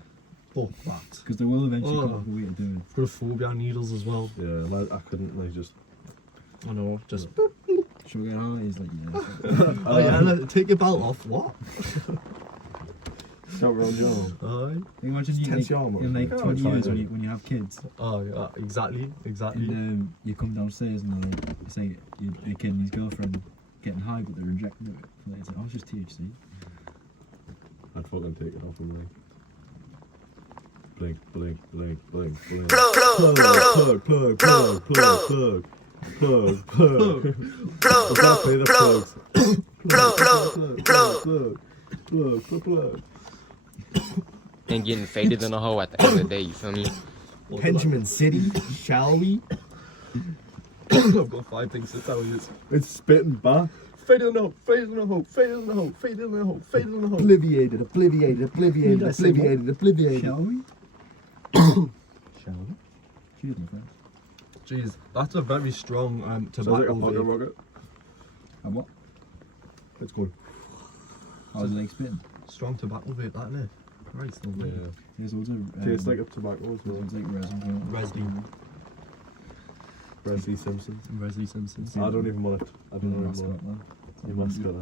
Fuck that. Because they will eventually come up with a way to do it. I've got a phobia on needles as well. Yeah, like, I couldn't like just. I know, just. Should we get out? He's like, yeah. Oh yeah, take your belt off. What? Don't roll your arm. Imagine you like, in like 20 years when you have kids. Oh yeah, exactly. And you come downstairs and they're like, it's like your kid and his girlfriend getting high, but they're injecting it. Like, it's like, oh, it's just THC. I'd fucking take it off and like. Blink. Plug, plug, plug, plug, plug, plug. Plug, plug. And getting faded in a hole at the end of the day, you feel me? Benjamin City, shall we? I've got 5 things to tell you. It's spitting back. Fade in the hole, fade in the hole, fade in the hole, fade in the hole, fade in the hole. Obliviated, obliviated, obliviated, obliviated, obliviated. Shall we? Shall we? Cheers, my friend. Jeez, that's a very strong Sounds like a tobacco pocket vape. rocket. And what? It's good. How's the leg spitting? Strong tobacco vape, that innit? Right, still Yeah. vape. There's loads of Tastes like a tobacco as well. there's like resin going on. Resley. Presley Simpson. Wesley Simpson. I don't even want it. I don't even Mascot, want it. man. Your mascot,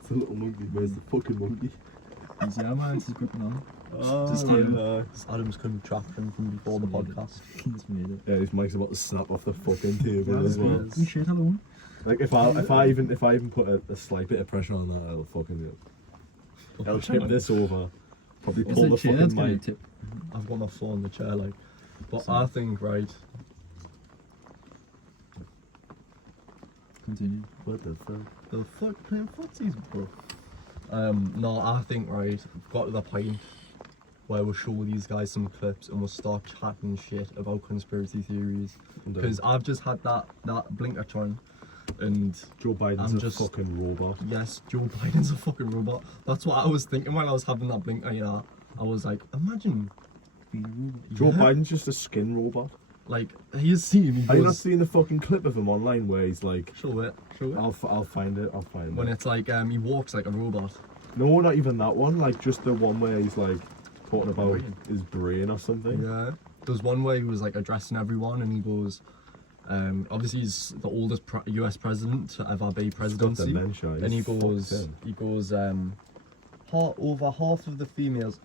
it's a little monkey. Where's the fucking monkey? He's yeah, man, it's just gripping on. Oh, Just really him. nice. Adam's contraption from before the podcast. He's made it. Yeah, his mic's about to snap off the fucking table as well. You shit, hello. Like if I even put a slight bit of pressure on that, it'll fucking I'll tip this over. Probably It's pull a the chair that's fucking gonna mic. tip. I've got my foot on the chair, like. But I think, right, Continue. What the fuck? the fuck playing footsies, bro. No, I think, right, we've got to the point where we'll show these guys some clips and we'll start chatting shit about conspiracy theories. Because I've just had that blinker turn, and Joe Biden's I'm a just- fucking robot. yes, Joe Biden's a fucking robot. That's what I was thinking when I was having that blinker, you know. I was like, imagine, Being a robot. Joe yeah, Biden's just a skin robot. like, he's seen me. Have you not seen the fucking clip of him online where he's like, Show it, show it. I'll find it, I'll find When it. it's like, he walks like a robot. No, not even that one. Like just the one where he's like talking about Brain. his brain or something. Yeah. There's one where he was like addressing everyone and he goes, obviously he's the oldest US president to ever be presidency. dementia, And he he's goes, fucked over half of the females,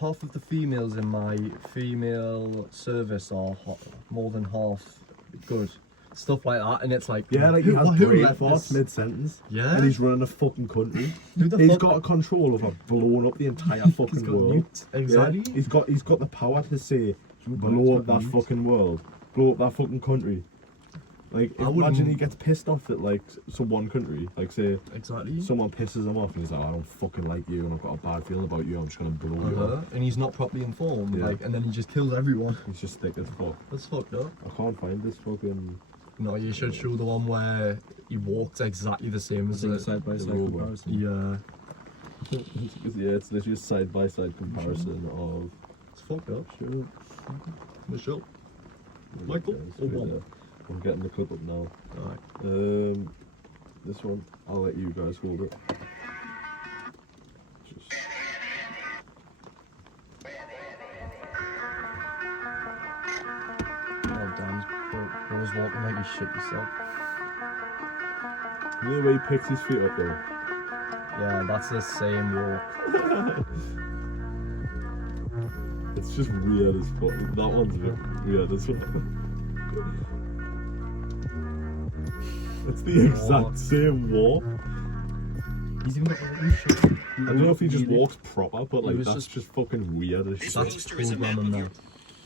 half of the females in my female service are more than half good. Stuff like that, and it's like, Yeah, like he has who brain let farts this- mid-sentence. Yeah. And he's running a fucking country. Who the He's fuck- got control over blowing up the entire fucking got world. nuked. Exactly. Yeah, he's got the power to say, Biden's blow up got that nuked. fucking world. Blow up that fucking country. Like, I imagine wouldn't- he gets pissed off at, like, some one country. Like, say, Exactly. someone pisses him off and he's like, I don't fucking like you and I've got a bad feeling about you, I'm just gonna blow you up. And he's not properly informed, Yeah. like, and then he just kills everyone. He's just thick as fuck. That's fucked up. I can't find this fucking... No, you should show the one where he walks exactly the same as It's like a the. side by side robot. comparison. Yeah. Yeah, it's literally a side-by-side comparison of... It's fucked up. Sure. Michelle. Michael? Yeah, Or one? there. I'm getting the clip up now. Alright. This one, I'll let you guys hold it. Just... Oh, damn. Bro's walking like he shit yourself. You know the way he picks his feet up though? Yeah, that's the same walk. It's just weird as fuck. That one's a bit weird as well. It's the exact same walk. He's even got the blue shit. I don't know if he just walks proper, but like was that's just fucking weird as shit. That's programming now.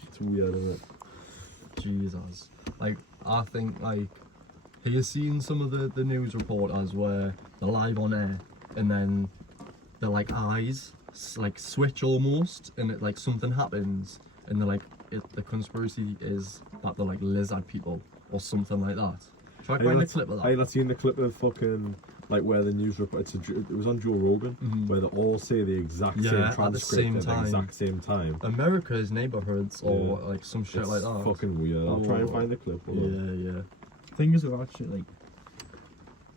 It's weird, isn't it? Jesus. Like, I think, like, have you seen some of the news reporters where they're live on air and then they're like eyes, like switch almost, and it like something happens and they're like, the conspiracy is that they're like lizard people or something like that. Try to find a clip of I that. not seen the clip of fucking like where the news report. It was on Joe Rogan where they all say the exact Yeah, same at the transcript same at the time. exact same time. America's neighborhoods or Yeah. like some shit It's like that. fucking weird. I'll try and Oh. find the clip. Hold on. Yeah, yeah. Thing is with that shit, like,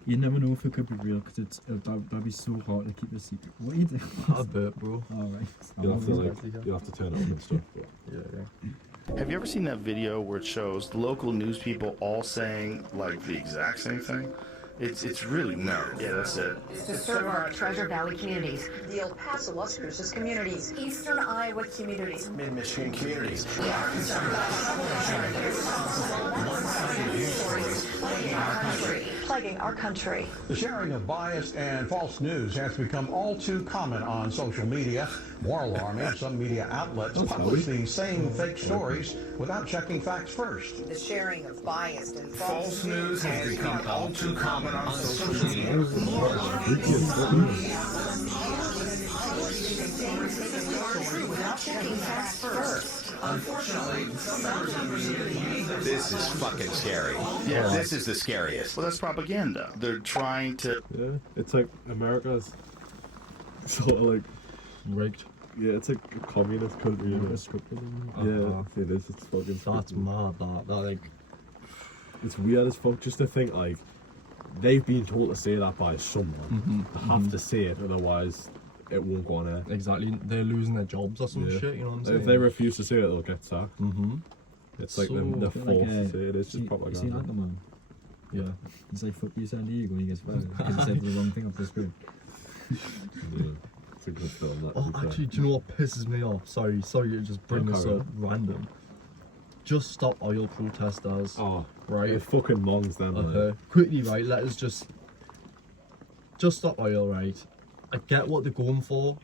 you never know if it could be real because that'd be so hard to keep a secret. What are you doing? I bet, bro. Alright. You'll have to Exactly, yeah. you'll have to turn it on and stuff. But. Yeah, yeah. Have you ever seen that video where it shows local news people all saying like the exact same thing? It's really nerd. Yeah, that's it. To serve our Treasure Valley communities, the El Paso, Las Cruces communities, Eastern Iowa communities, Mid-Michigan communities. plaguing our country. The sharing of biased and false news has become all too common on social media. More alarming, some media outlets publish these same fake stories without checking facts first. The sharing of biased and False news has become all too common on social media. without checking facts first. Unfortunately, some members of the community. This is fucking scary. Yeah, this is the scariest. Well, that's propaganda. They're trying to. Yeah, it's like America's sort of like rigged. Yeah, it's like a communist country. You know? Yeah, it is. It's fucking. That's mad. That like. It's weird as fuck just to think like they've been told to say that by someone. They have to say it, otherwise it won't go on air. Exactly, they're losing their jobs or some shit. You know what I'm saying? If they refuse to say it, they'll get sacked. It's like they're forced to say it. It's just propaganda. You seen Anchorman? Yeah. It's like fuck you San Diego when he gets fired because he said the wrong thing off the screen. Yeah, it's a good film. That, oh, actually, do you know what pisses me off? Sorry to just bring this up random. Just stop oil protesters. Oh, right. It fucking mongs them. Quickly, right? Let us just stop oil, right? I get what they're going for.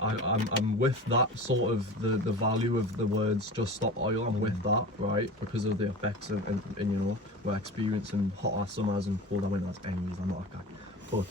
I'm with that sort of the value of the words just stop oil. I'm with that, right? Because of the effects and you know we're experiencing hotter summers and colder winters. Anyways, I'm not that guy, but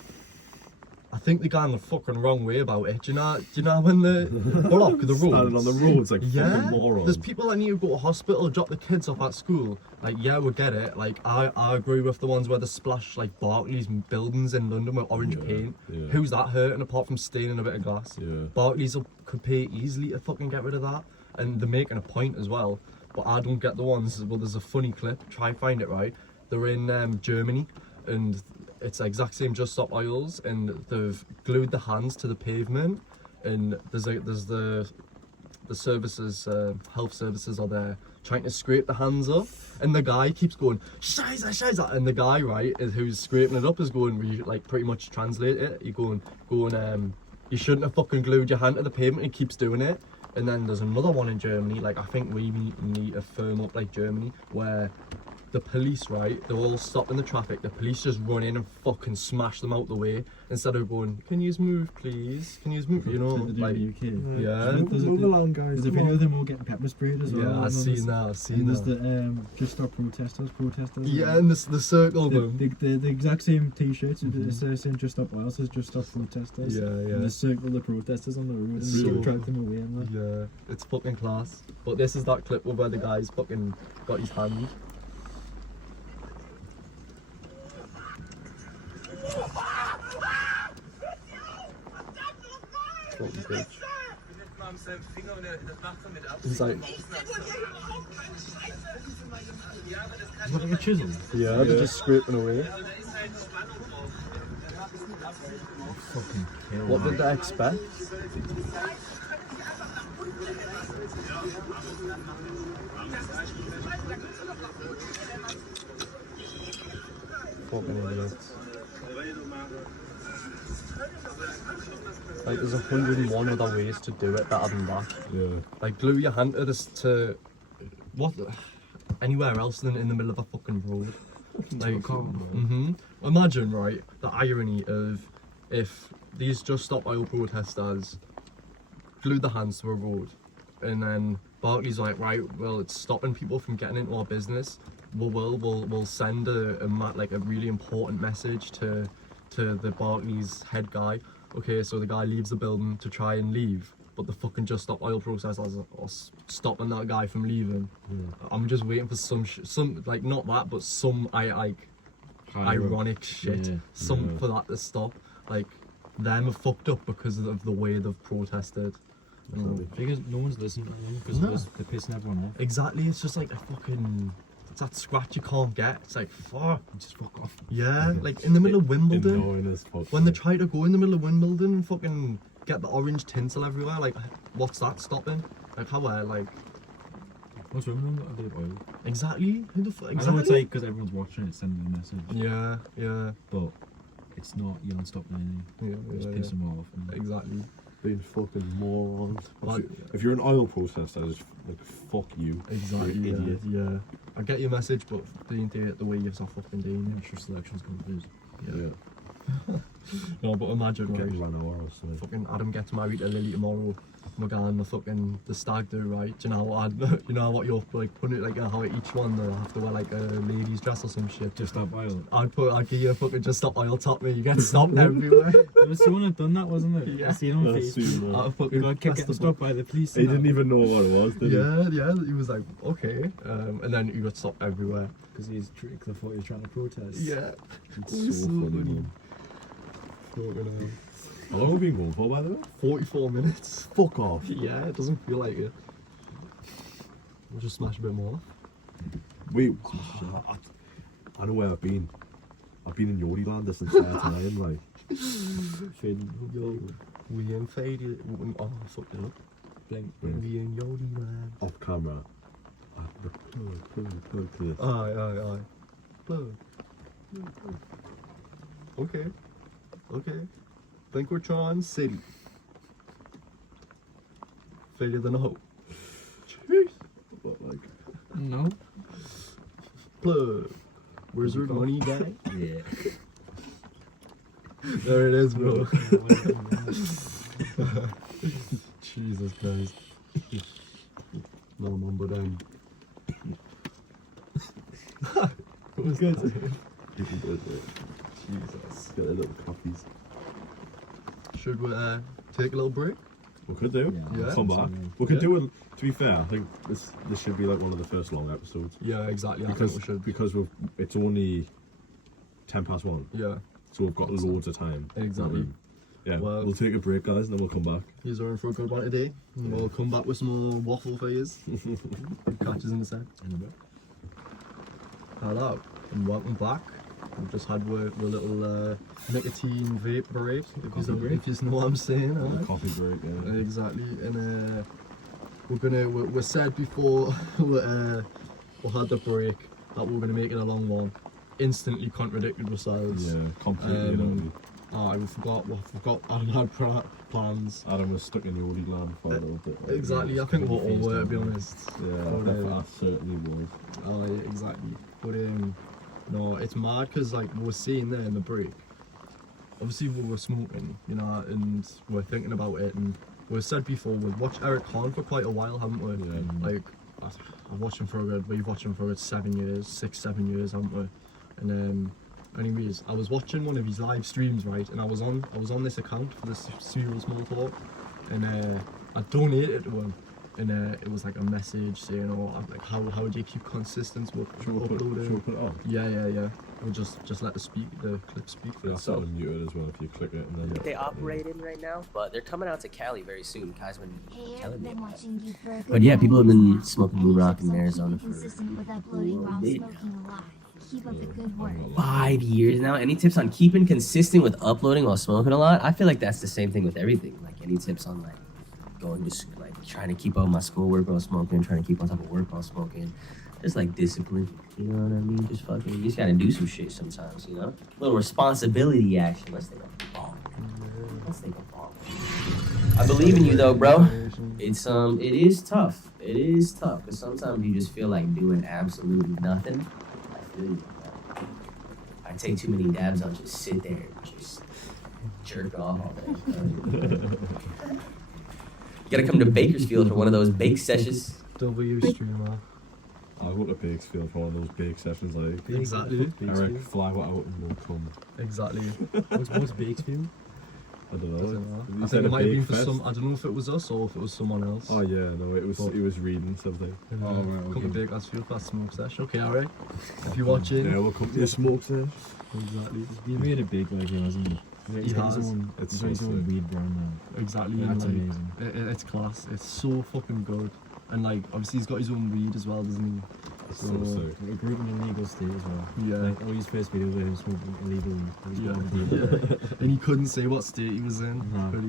I think they're going the fucking wrong way about it. Do you know when the block the roads? Standing on the roads like fucking morons. There's people that need to go to hospital, drop the kids off at school. Like, yeah, we get it. Like, I agree with the ones where they splash like Barclays buildings in London with orange paint. Yeah. Who's that hurting apart from staining a bit of glass? Yeah. Barclays could pay easily to fucking get rid of that, and they're making a point as well. But I don't get the ones. Well, there's a funny clip. Try and find it, right? They're in Germany, and it's the exact same just stop oils, and they've glued the hands to the pavement, and there's the services, health services are there trying to scrape the hands up, and the guy keeps going Scheiße, Scheiße, and the guy who's scraping it up is going, like pretty much translate it, you're going you shouldn't have fucking glued your hand to the pavement. He keeps doing it. And then there's another one in Germany, like I think we need to firm up like Germany, where the police, right, they're all stopping the traffic, the police just run in and fucking smash them out the way, instead of going, can you move please, can you move, you know, like, yeah. Move along guys. There's a video of them all getting pepper sprayed as well. Yeah, I've seen that. There's the just stop protesters. Yeah, and the circle them. The exact same t-shirts, it's saying just stop oil, says just stop protesters. Yeah. And they circle the protesters on the road and drive them away and that. Yeah, it's fucking class. But this is that clip where the guy's fucking got his hand. He's like, look at a chisel. Yeah, they're just scraping away. Fucking kill. What did they expect? Fucking idiots. Like, there's 101 other ways to do it better than that. Yeah. Like, glue your hand to this what? Anywhere else than in the middle of a fucking road. Like, imagine, right, the irony of if these just stop oil protesters glued the hands to a road, and then Barclays like, right, well, it's stopping people from getting into our business. We'll send a really important message to the Barclays head guy. Okay, so the guy leaves the building to try and leave, but the fucking just stop oil protesters are stopping that guy from leaving. I'm just waiting for some like, not that, but some ironic shit, for that to stop. Like, them are fucked up because of the way they've protested. Because no one's listening to them because they're pissing everyone off. Exactly, it's just like a fucking. It's that scratch you can't get. It's like, fuck. Just fuck off. Yeah, like in the middle of Wimbledon. When they try to go in the middle of Wimbledon and fucking get the orange tinsel everywhere, like, what's that stopping? Like, how, like. What's wrong with them? Oil. Exactly. Who the fuck? Exactly. I know it's like because everyone's watching it, sending a message. Yeah. But it's not, you don't stop anything. Just piss them off. Exactly. Being fucking morons. If you're an oil protester, just like, fuck you. Exactly. You're an idiot. Yeah. I get your message, but doing it the way you're so fucking doing it. Sure, selection's confused. Yeah. No, but imagine, Getting right? run over or something. Fucking Adam gets married to Lily tomorrow. We're going the stag do, right? Do you know what? You know what you're like putting it like how each one they have to wear like a lady's dress or some shit. Just stop oil. I'd give you a fucking just stop oil top me. You get stopped everywhere. There was someone had done that, wasn't it? Yeah. I seen on I've seen Facebook. that. I fucking He kept getting stopped by the police. He didn't even know what it was, did he? Yeah. He was like, okay, and then he got stopped everywhere. Because I thought he was trying to protest. Yeah. It's so funny, man. How long have we been going for, by the way? 44 minutes. Fuck off. Yeah, it doesn't feel like it. We'll just smash a bit more. Wait, I know where I've been. I've been in YodieLand this entire time, like. Yo, we in faded. Oh, fuck it up. Blink. We in YodieLand. Off camera. Plug to this. Aye. Plug. Okay. Thankwatron City. Failure than a hope. Jeez. But like, No. Plug. Wizard money guy. Yeah. There it is, bro. Jesus Christ. No, man, but it was good. Jesus. get a little coffees. Should we take a little break? We could do. Yeah. Come back. We could do it. To be fair, I think this should be like one of the first long episodes. Yeah, exactly. I Because think we should. because it's only 1:10. Yeah. So we've got loads of time. Exactly. Yeah. Well- We'll take a break, guys, and then we'll come back. He's in for a good one today. And we'll come back with some more waffle for you. Catch us in a sec. Hello, and welcome back. We've just had our little nicotine vape break, if you know what I'm saying. Alright? Coffee break, yeah. Exactly, and we said before we had the break that we were gonna make it a long one. Instantly contradicted ourselves. Yeah, completely. We forgot. Adam had plans. Adam was stuck in YodieLand for a little bit. Like, Exactly, I think we're all were, to be honest. Yeah, But, I certainly was. Oh yeah, exactly. But no, it's mad because like we were seeing there in the break. Obviously we were smoking, you know, and we're thinking about it. And we said before we've watched Eric Khan for quite a while, haven't we? Yeah. Like I've watched him for a good. We've watched him for a good 7 years, 6-7 years, haven't we? And anyways, I was watching one of his live streams, right? And I was on this account for this CerealSmallTalk, and I donated to him. And it was like a message saying, "Oh, like how do you keep consistent with uploading?" Should we put it on? Yeah. We'll just let the clip speak for Yeah, itself. I'll mute it as well if you click it and then. They operate in right now, but they're coming out to Cali very soon. Guys, been telling me about it. But yeah, people have been smoking moon rock in Arizona for consistent with uploading while smoking a lot. Keep up the good work. 5 years now. Any tips on keeping consistent with uploading while smoking a lot? I feel like that's the same thing with everything. Like any tips on like going to like trying to keep up my schoolwork while smoking, trying to keep on top of work while smoking. Just like discipline, you know what I mean? Just fucking, you just gotta do some shit sometimes, you know? A little responsibility action. Let's think of ball. I believe in you though, bro. It is tough. It is tough because sometimes you just feel like doing absolutely nothing. I feel you. I take too many dabs, I'll just sit there and just jerk off all day. You gotta come to Bakersfield for one of those bake sessions. W streamer. I'll go to Bakersfield for one of those bake sessions. Like Exactly. Eric, fly out and we'll come. Exactly. What's Bakersfield? I don't know. I think it might have been for some. I don't know if it was us or if it was someone else. Oh yeah, no, it was reading something. Come to Bakersfield for a smoke session. Okay, alright. If you're watching. Yeah, we'll come to your smoke session. Exactly. He made it big, like he wasn't. He's got his own weed brand now. Exactly. That's like, amazing. It's class. It's so fucking good. And like, obviously he's got his own weed as well, doesn't he? So sick. We grew up in an illegal state as well. Yeah. Like all his first videos were him smoking illegal weed. Yeah. And he couldn't say what state he was in. But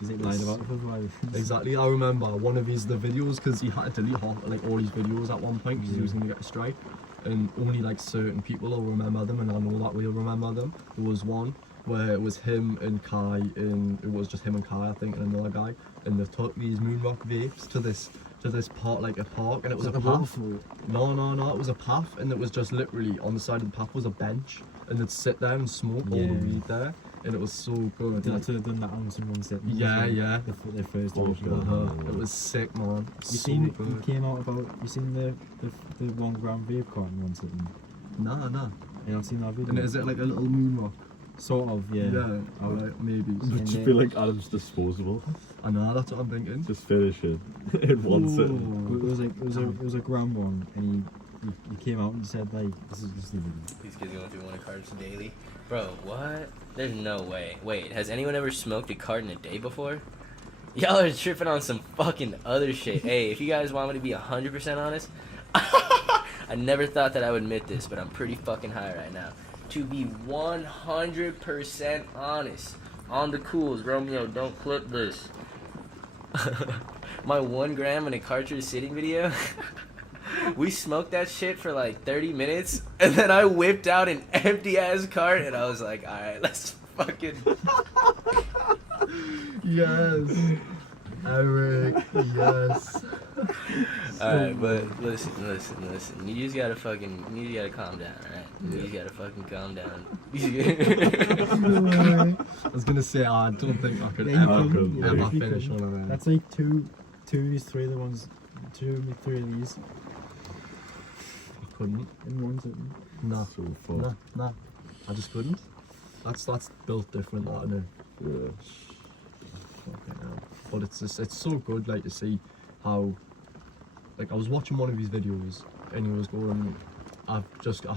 He's like lying about it. Exactly. I remember one of the videos because he had to delete all his videos at one point because he was going to get a strike. And only like certain people will remember them, and I know that we'll remember them. There was one where it was him and Kai, and it was just him and Kai, I think, and another guy, and they took these moonrock vapes to this part, like a park, and it was a path. No, it was a path, and it was just literally on the side of the path was a bench, and they'd sit there and smoke all the weed there. and it was so good. Did I have done that ounce in one sitting? Yeah, yeah. The first Oh, original. God. It was sick, man. You So seen it? good. You came out about. You seen the 1 gram vape cart in one sitting? Nah. You not seen that video? And is it like a little moon rock? Sort of, yeah. Yeah, alright, maybe. I just feel like Adam's disposable. I know, that's what I'm thinking. Just finish it in one sitting. It was a gram one, and he came out and said like, this is just the video. These kids going through 1 cartons daily. Bro, what? There's no way. Wait, has anyone ever smoked a carton a day before? Y'all are tripping on some fucking other shit. Hey, if you guys want me to be 100% honest, I never thought that I would admit this, but I'm pretty fucking high right now. To be 100% honest, on the cools, Romeo, don't clip this. My 1 gram in a cartridge sitting video, we smoked that shit for like 30 minutes, and then I whipped out an empty ass cart, and I was like, alright, let's fucking... Yes. Eric, yes. Alright, but listen. You just gotta calm down, alright? You just gotta fucking calm down. I was gonna say, I don't think I could Yeah, you ever couldn't. Yeah, you finish couldn't. one of them. That's like two of these, 3 of the ones, 2 of 3 of these I couldn't. in one sitting. Nah. So fun. Nah. I just couldn't. That's built different, that, isn't it? Yeah. Fucking hell. But it's so good, like, to see how, like, I was watching one of his videos and he was going, I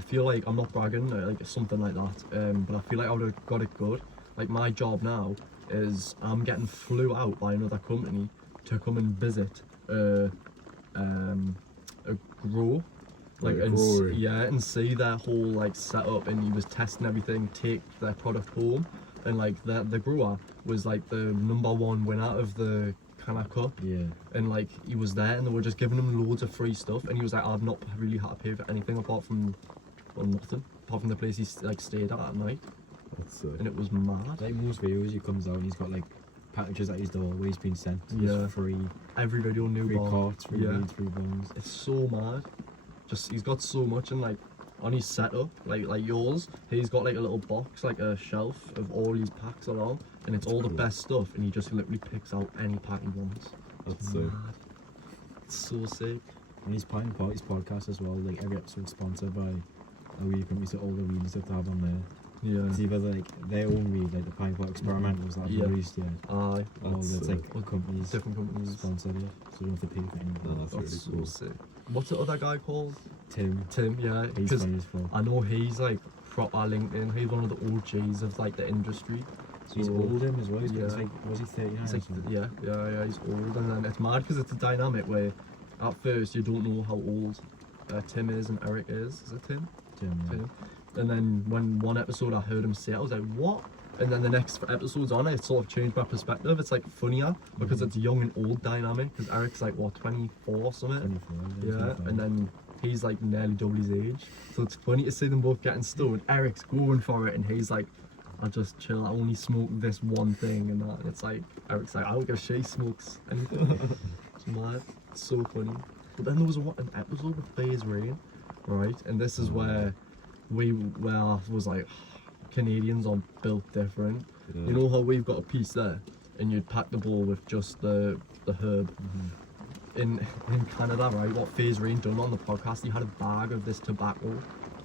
feel like, I'm not bragging, like something like that, but I feel like I would have got it good. Like, my job now is I'm getting flew out by another company to come and visit a grow, like, and see their whole like setup, and he was testing everything, take their product home, and like the grower was like the #1 winner of the Canna Cup. Yeah. And like he was there, and they were just giving him loads of free stuff, and he was like, I've not really had to pay for anything apart from, well, nothing apart from the place he like stayed at night. That's and it was mad. Like most videos, he comes out and he's got like packages at his door where he's been sent. Yeah. Free. Every video, new free bar. carts, free weeds, free bones. It's so mad. Just he's got so much, and like on his setup, like yours, he's got like a little box, like a shelf of all his packs around, and it's all the best stuff, and he just literally picks out any pack he wants. That's it's sick. mad. It's so sick. And he's playing part his podcast as well. Like every episode sponsored by a weed company, so all the weeds that they have on there. Yeah. It's either like their own weed, like the Pine Pot Experimentals that I've released, yeah. Aye. Or it's like companies, different companies sponsored it, so you don't have to pay for anything. That's so sick. What's the other guy called? Tim, yeah. He's Because funny as fuck. I know he's like proper LinkedIn. He's one of the OGs of like the industry. So he's old him as well. He's Yeah. like, was he 39? He's like, yeah, he's old, and then it's mad because it's a dynamic where at first you don't know how old Tim is and Eric is. Is it Tim? Tim. And then when one episode I heard him say it, I was like, what? And then the next episodes on it sort of changed my perspective. It's like funnier because it's young and old dynamic, because Eric's like, what, 24 or something? 24, Yeah, and then he's like nearly double his age. So it's funny to see them both getting stoned. Eric's going for it, and he's like, I just chill, I only smoke this one thing and that. And it's like, Eric's like, I don't give a shit, he smokes anything. It's mad. It's so funny. But then there was an episode with Phase Rain, right? And this is where I was like, Canadians are built different. Yeah. You know how we've got a piece there, and you'd pack the bowl with just the herb. In Canada, right, what Phase Rain done on the podcast, he had a bag of this tobacco.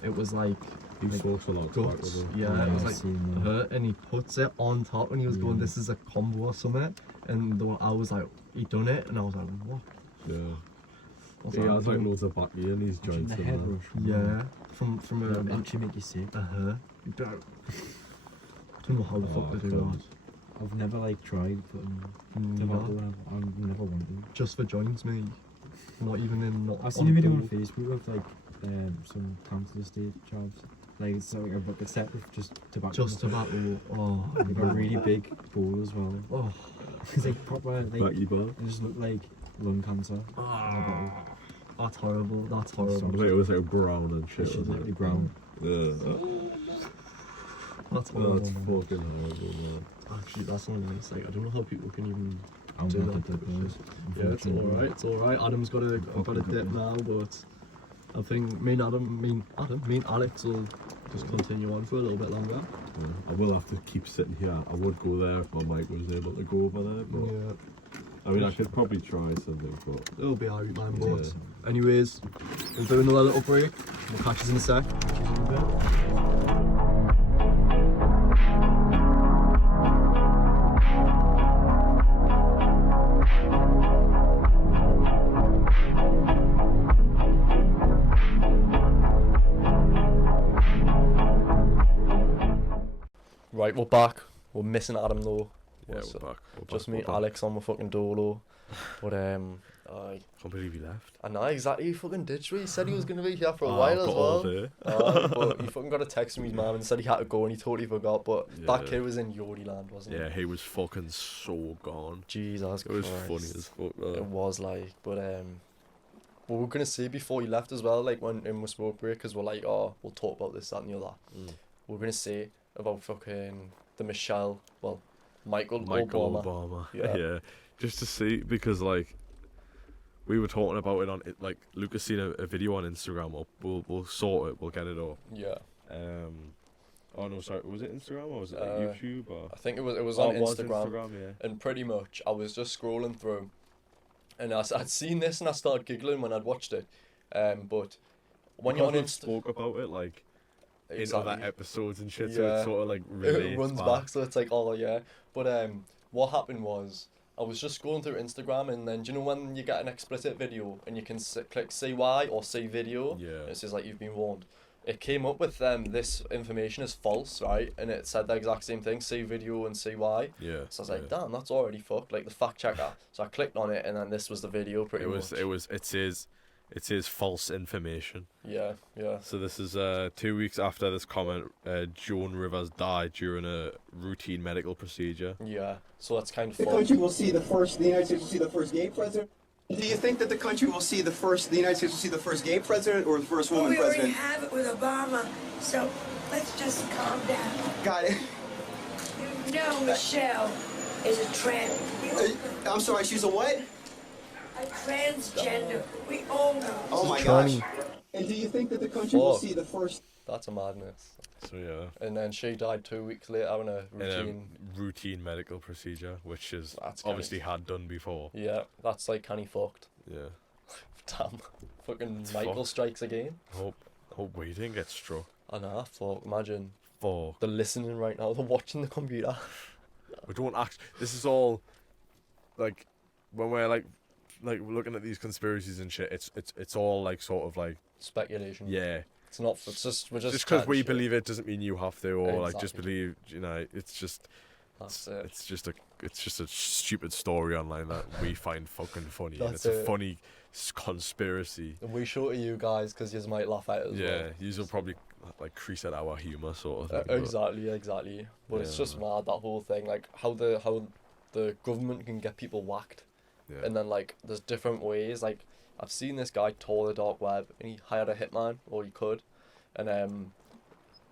It was like, He smokes a lot of tobacco, guts. though. Yeah, it Yeah, was I've like seen that. and he puts it on top, and he was going, this is a combo or something. And I was like, he done it, and I was like, what? Yeah. I was He has like "Don't-" loads of backy in his joints. the and head that. rush. Yeah, from That a would actually make you sick. don't know how the fuck they do God. I've never like tried putting that. tobacco in. I've never wanted. Just for joints, mate. Not even in. Not I've seen a video on bowl. Facebook of like some council estate jobs. Like it's like a bucket set with just tobacco. Just tobacco. Oh, Like a really big bowl as well. oh, It's like proper like Backy bar. it just looked like lung cancer. that's horrible. That's I horrible. think it was like brown and shit. It's just wasn't literally it? brown. Yeah. That's horrible. That's man. fucking horrible, man. Actually, that's not nice. Like, I don't know how people can even I'm do gonna that. dip those. Yeah, it's alright. It's alright. Adam's got a dip now, but I think me and Alex will just continue on for a little bit longer. Yeah, I will have to keep sitting here. I would go there if my mic was able to go over there, but Yeah. I mean, I could probably try something, but It'll be alright, man. But anyways, we'll do another little break. We'll catch us in a sec. Right, we're back. We're missing Adam though. yeah, we're back. Just me and Alex on the fucking dolo. But I can't believe he left. I know exactly. He fucking ditched me. He said he was gonna be here for a Oh, while I've as got all well. day. But he fucking got a text from his mum and said he had to go and he totally forgot. But that kid was in YodieLand, wasn't he? Yeah, he was fucking so gone. Jesus Christ. It was funny as fuck. It was like, but we were gonna say before he left as well, like when in the smoke break, because we're like, oh, we'll talk about this, that, and the other. We're gonna say about fucking the Michelle, well, Michael Obama. Yeah, just to see, because like we were talking about it on it, like Lucas seen a video on Instagram. We'll sort it. We'll get it up. Yeah. Oh no, sorry. Was it Instagram or was it like YouTube? Or? I think it was on Instagram. Yeah. And pretty much, I was just scrolling through, and I'd seen this and I started giggling when I'd watched it. But when you're on Instagram, spoke about it like. Exactly. In other episodes and shit, so it sort of like it runs back, so it's like, oh yeah. But what happened was I was just scrolling through Instagram, and then do you know when you get an explicit video and you can click CY or see video? Yeah. It says like you've been warned. It came up with this information is false, right? And it said the exact same thing, see video and CY. Yeah. So I was like, damn, that's already fucked. Like the fact checker. So I clicked on it, and then this was the video. Pretty much. It says false information. Yeah. So this is 2 weeks after this comment. Joan Rivers died during a routine medical procedure. Yeah. So that's kind of. The country will see the United States will see the first gay president. Do you think that the country will see the United States will see the first gay president or the first woman president? We already have it with Obama, so let's just calm down. Got it. You know Michelle is a trans. I'm sorry, she's a what? A transgender. We all know. Oh my gosh. And do you think that the country will see the first? That's a madness. So yeah. And then she died 2 weeks later in a routine medical procedure, which is obviously had done before. Yeah, that's like canny fucked. Yeah. Damn. Fucking Michael strikes again. Hope we didn't get struck. I know, fuck. Imagine. Fuck. They're listening right now. They're watching the computer. We don't this is all like when we're like looking at these conspiracies and shit. It's all like sort of like speculation. Yeah. It's not. It's just we're just because we believe it doesn't mean you have to, or exactly. like just believe. You know, it's just. That's it. It's just a stupid story online that we find fucking funny, and it's That's a it. funny conspiracy. And we show it to you guys because you might laugh at it as well. Yeah, you will probably like crease at our humour sort of thing. Exactly. But it's just mad, that whole thing, like how the government can get people whacked, and then like there's different ways. Like I've seen this guy tour the dark web, and he hired a hitman, or he could, and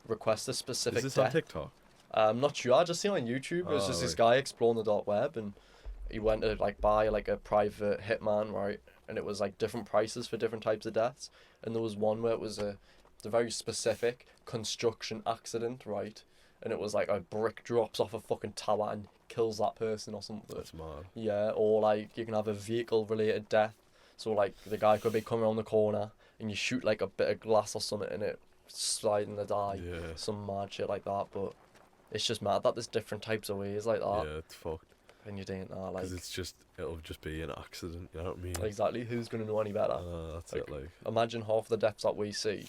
request a specific. Is this death. on TikTok? I'm not sure. I just seen it on YouTube. It was just this guy exploring the dark web, and he went to like buy like a private hitman, right? And it was like different prices for different types of deaths. And there was one where it was a very specific construction accident, right? And it was like a brick drops off a fucking tower and kills that person or something. That's mad. Yeah, or like you can have a vehicle related death. So like the guy could be coming around the corner and you shoot like a bit of glass or something and it slide in the die. Yeah. Some mad shit like that, but. It's just mad that there's different types of ways like that. Yeah, it's fucked. And you don't know, like... Because it'll just be an accident, you know what I mean? Exactly, who's going to know any better? That's it, like... Imagine half the deaths that we see.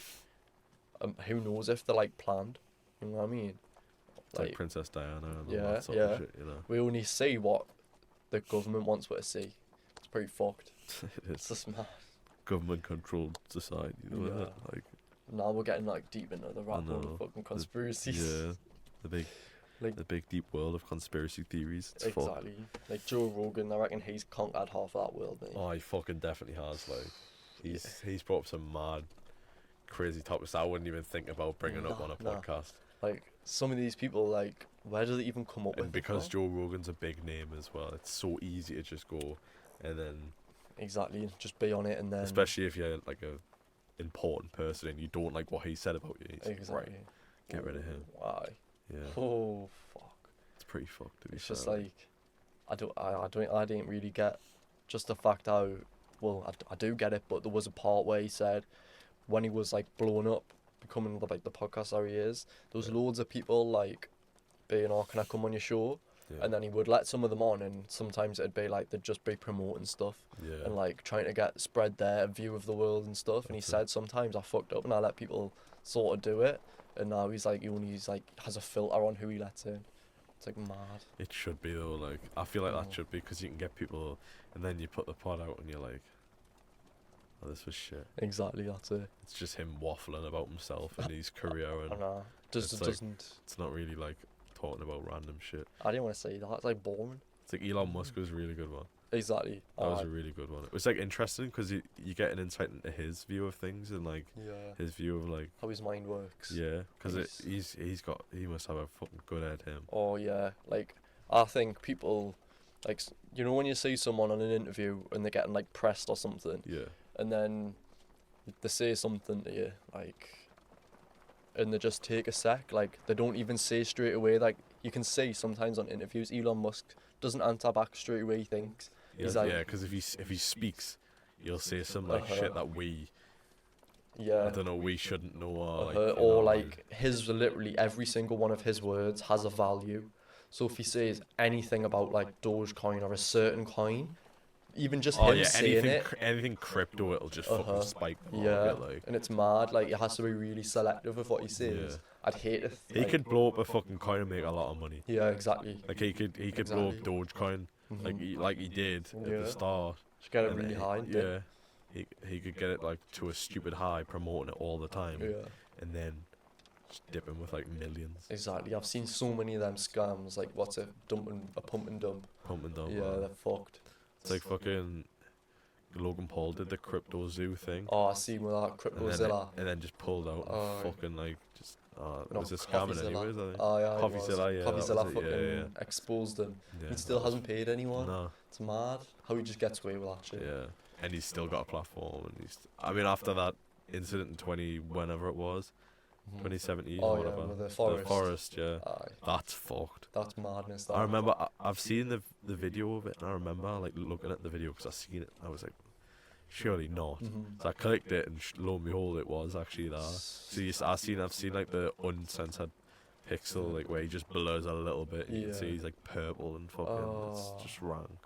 Who knows if they're, like, planned? You know what I mean? Like Princess Diana and all that sort of shit, you know? We only see what the government wants us to see. It's pretty fucked. It is. It's just mad. Government-controlled society, isn't it? Like... Now we're getting, like, deep into the rat hole of fucking conspiracies. Yeah. The big deep world of conspiracy theories. It's exactly. fucked. Like Joe Rogan, I reckon he's conquered half of that world, mate. Oh, he fucking definitely has. Like, he's brought up some mad, crazy topics that I wouldn't even think about bringing up on a podcast. Like some of these people, like, where do they even come up with? And because Joe Rogan's a big name as well, it's so easy to just go, and then. Exactly, just be on it, and then. Especially if you're like a important person and you don't like what he said about you, it's like, right, get rid of him. Why? Yeah. Oh fuck. It's pretty fucked to be It's fair. just like, I didn't really get just the fact how, well, I do get it, but there was a part where he said when he was like blowing up, becoming like the podcast star he is, there was loads of people like being, oh, can I come on your show? And then he would let some of them on, and sometimes it'd be like they'd just be promoting stuff and like trying to spread their view of the world and stuff. And he said sometimes I fucked up and I let people sort of do it, and now he's like has a filter on who he lets in. It's like mad. It should be though. Like I feel like that should be, because you can get people, and then you put the pod out and you're like, oh, this was shit. Exactly, that's it. It's just him waffling about himself and his career, and it's not really like talking about random shit. I didn't want to say that. It's like boring. It's like Elon Musk was a really good one. Exactly. That was a really good one. It was like interesting because you get an insight into his view of things and like his view of like how his mind works. Yeah, because he must have a fucking good head, him. Oh yeah, like I think people, like, you know, when you see someone on an interview and they're getting like pressed or something, and then they say something to you like, and they just take a sec, like they don't even say straight away. Like you can see sometimes on interviews, Elon Musk doesn't answer back straight away. He thinks he's like, because if he speaks, he'll say some like shit that we, I don't know, we shouldn't know, or like his literally every single one of his words has a value. So if he says anything about like Dogecoin or a certain coin, even just him saying anything crypto, it'll just fucking spike the market, like. And it's mad. Like it has to be really selective with what he says. I'd hate it. He could blow up a fucking coin and make a lot of money. Yeah, exactly. Like he could blow up Dogecoin, like he did at the start. Just get it really high. He could get it like to a stupid high, promoting it all the time. And then just dip him with like millions. Exactly. I've seen so many of them scams. Like what's it? Pump and dump. Yeah, they're fucked. It's like fucking Logan Paul did the crypto zoo thing. Oh, I seen with that CryptoZilla. And then just pulled out and fucking like just it was a Coffeezilla. scamming anyways, I think. Oh yeah, Coffeezilla, yeah. Coffeezilla fucking exposed him. He still hasn't paid anyone. No. It's mad how he just gets away with that shit. Yeah, and he's still got a platform, and I mean, after that incident in whenever it was, 2017 or whatever. With the forest. Yeah. That's fucked. That's madness. I remember I've seen the video of it, and I remember like looking at the video because I seen it. I was like, surely not. So I clicked it, and lo and behold, it was actually there. So I've seen like the uncensored pixel, like where he just blurs a little bit. You can see he's like purple and fucking. It's just wrong.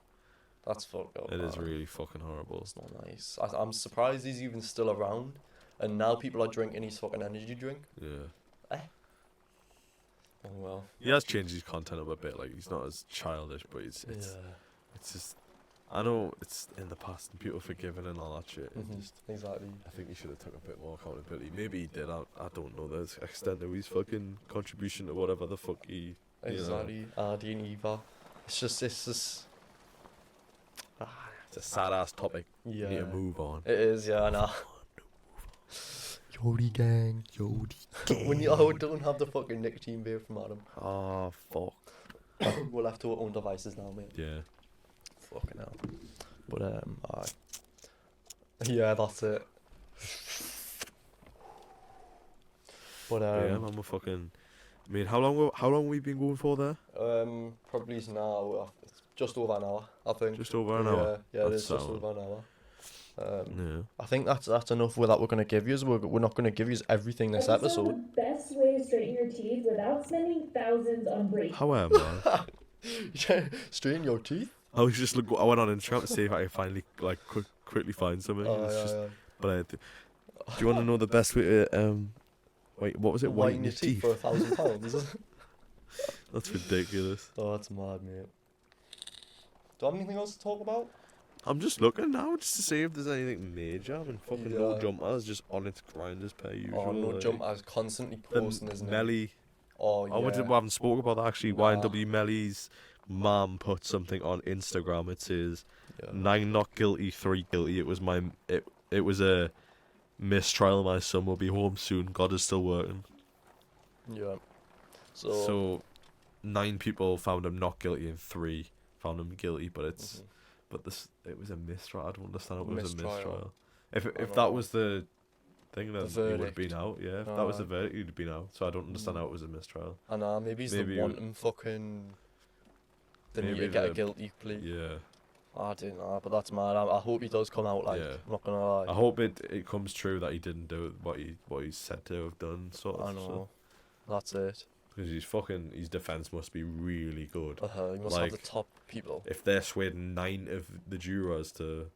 That's fucked up. It is really fucking horrible. It's not nice. I'm surprised he's even still around, and now people are drinking his fucking energy drink. Yeah. Oh well. He has changed his content up a bit. Like he's not as childish, but it's just. I know it's in the past and people forgiven and all that shit. Exactly. I think he should have took a bit more accountability. Maybe he did. I don't know the extent of his fucking contribution to whatever the fuck he. Exactly. I didn't either. It's just. It's a sad ass topic. Yeah. You need to move on. It is. Yeah. I know. Yodie gang. When you don't have the fucking nicotine vape from Adam. Oh fuck. We'll have to our own devices now, mate. Yeah. Fucking hell. But yeah, that's it. But yeah, man, we're fucking. I mean, how long we been going for there? Probably now. It's just over an hour, I think. Just over an hour. Yeah, it is just over an hour. Yeah. I think that's enough with that we're gonna give you. We're not gonna give you everything this episode. The best way to straighten your teeth without spending thousands on braces. However, straighten your teeth. I was just I went on Instagram to see if I could finally like quickly find something. But do you want to know the best way to wait? What was it? Whiten your teeth for £1,000. That's ridiculous. Oh, that's mad, mate. Do I have anything else to talk about? I'm just looking now just to see if there's anything major. I mean, fucking No Jumpers just on its grind as per usual. Oh, No Jumpers constantly posting, isn't it? Melly. Oh, yeah. We haven't spoke about that actually. YNW Melly's mum put something on Instagram. It says 9 not guilty, 3 guilty. It was a mistrial. My son will be home soon. God is still working. Yeah. So 9 people found him not guilty and 3 found him guilty, but it's it was a mistrial. I don't understand. It was a mistrial. If that was the thing, then he would have been out. Yeah, if that was the verdict, he'd have been out. So I don't understand how it was a mistrial. I know, maybe he's the wanton fucking. Didn't need to get a guilty plea. Yeah. I don't know, but that's mad. I hope he does come out. Like, I'm not gonna lie. I hope it comes true that he didn't do what he's said to have done. Sort of. I know. That's it. Because his defense must be really good. He must have the top people. If they're swaying 9 of the jurors to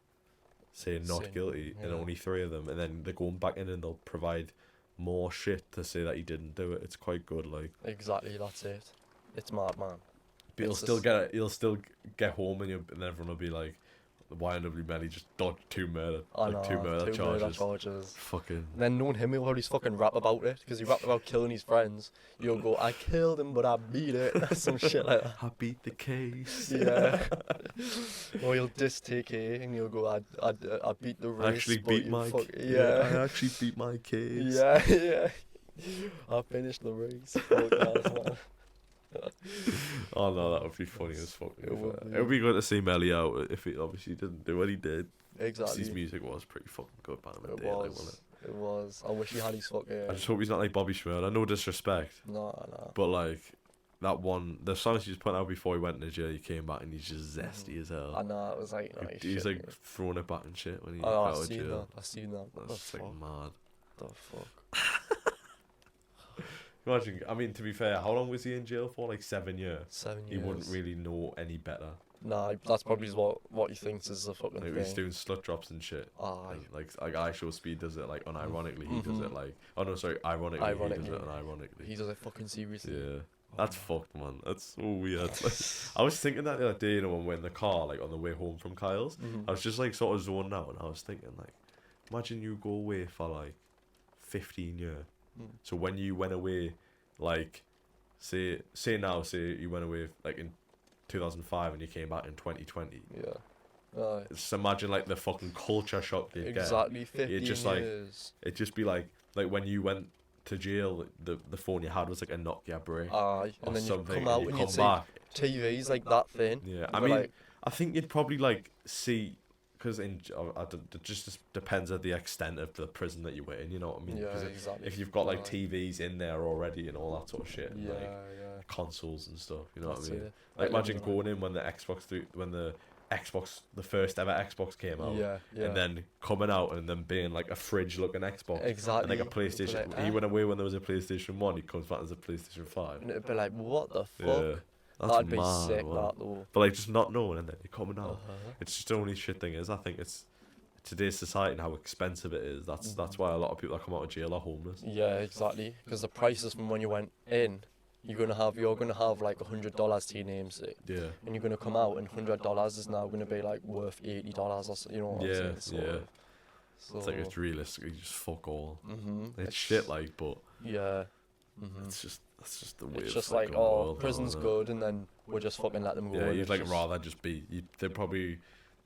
say not guilty, and only 3 of them, and then they're going back in and they'll provide more shit to say that he didn't do it. It's quite good, like. Exactly, that's it. It's mad, man. But he'll still get home, and everyone will be like, YNW man, he just dodged 2 murder charges. Fucking. And then knowing him, he'll always fucking rap about it, because he rapped about killing his friends. You'll go, I killed him, but I beat it. Some shit like that. I beat the case. Yeah. Or he'll diss TK, and you'll go, I beat the race. I actually beat my yeah. I actually beat my case. Yeah. I finished the race. Oh no, that would be funny as fuck. It would be good to see Melly out if he obviously didn't do what he did. Exactly. His music was pretty fucking good back in the day. It was. I wish he had his fucking. I just hope he's not like Bobby Schmurda. No disrespect. No. But like that one, the songs he just put out before he went into jail, he came back and he's just zesty as hell. I know. It was like he's like throwing it back and shit when he got out of jail. I've seen that. That's like mad. The fuck. Imagine, I mean, to be fair, how long was he in jail for? Like 7 years. 7 years. He wouldn't really know any better. Nah, that's probably what he thinks is the fucking thing. He's doing slut drops and shit. Like I Show Speed does it like unironically. He does it like ironically. He does it unironically. He does it fucking seriously. Yeah. That's fucked, man. That's so weird. Like, I was thinking that the other day, when we're in the car, like on the way home from Kyle's, I was just like sort of zoned out, and I was thinking like, imagine you go away for like 15 years. So when you went away, like, say you went away like in 2005 and you came back in 2020. Yeah. Just imagine like the fucking culture shock you get. Exactly, 15 just years. It'd just be like when you went to jail, the phone you had was like a Nokia brick. And then you come out and you you'd back. see TV's like that thin. Yeah, I mean, I think you'd probably like see. Because it just depends on the extent of the prison that you were in, you know what I mean? Yeah, exactly. If you've got like TVs in there already and all that sort of shit, and, yeah, like consoles and stuff, you know That's what I mean? it. Like imagine going in when the first ever Xbox came out, and then coming out and then being like a fridge looking Xbox, exactly, and like a PlayStation. Like, he went away when there was a PlayStation 1. He comes back as a PlayStation 5. And it'd be like, what the fuck? Yeah. That'd be sick, that though. But like just not knowing and then you're coming out. It's just the only shit thing is I think it's today's society and how expensive it is. That's why a lot of people that come out of jail are homeless. Yeah, exactly. Because the prices from when you went in, you're gonna have like $100 to your name, say. Yeah. And you're gonna come out and $100 is now gonna be like worth $80 or so, you know what I'm saying? So, it's like it's realistically just fuck all. It's shit like, but yeah. That's just the way. It's just like, prison's good, and then we'll just fucking let them go. Yeah, you'd like rather just be. They're probably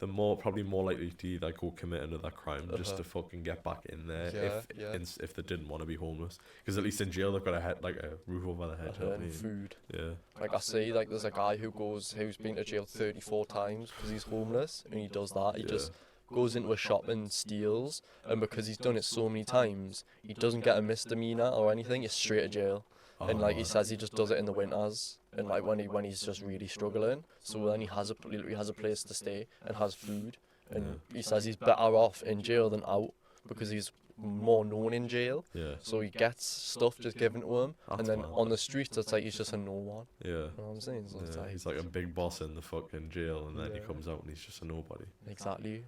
more likely to either go commit another crime just to fucking get back in there if they didn't want to be homeless, because at least in jail they've got a roof over their head and food. Yeah. Like I see, like there's a guy who's been to jail 34 times because he's homeless, and he does that. He just goes into a shop and steals, and because he's done it so many times, he doesn't get a misdemeanor or anything. It's straight to jail. And like he says, he just does it in the winters, and like when he's just really struggling. So then he has a place to stay and has food, and he says he's better off in jail than out because he's more known in jail. Yeah. So he gets stuff just given to him, and then on the streets it's like he's just a no one. Yeah. You know what I'm saying? So it's like, he's like a big boss in the fucking jail, and then he comes out and he's just a nobody. Exactly.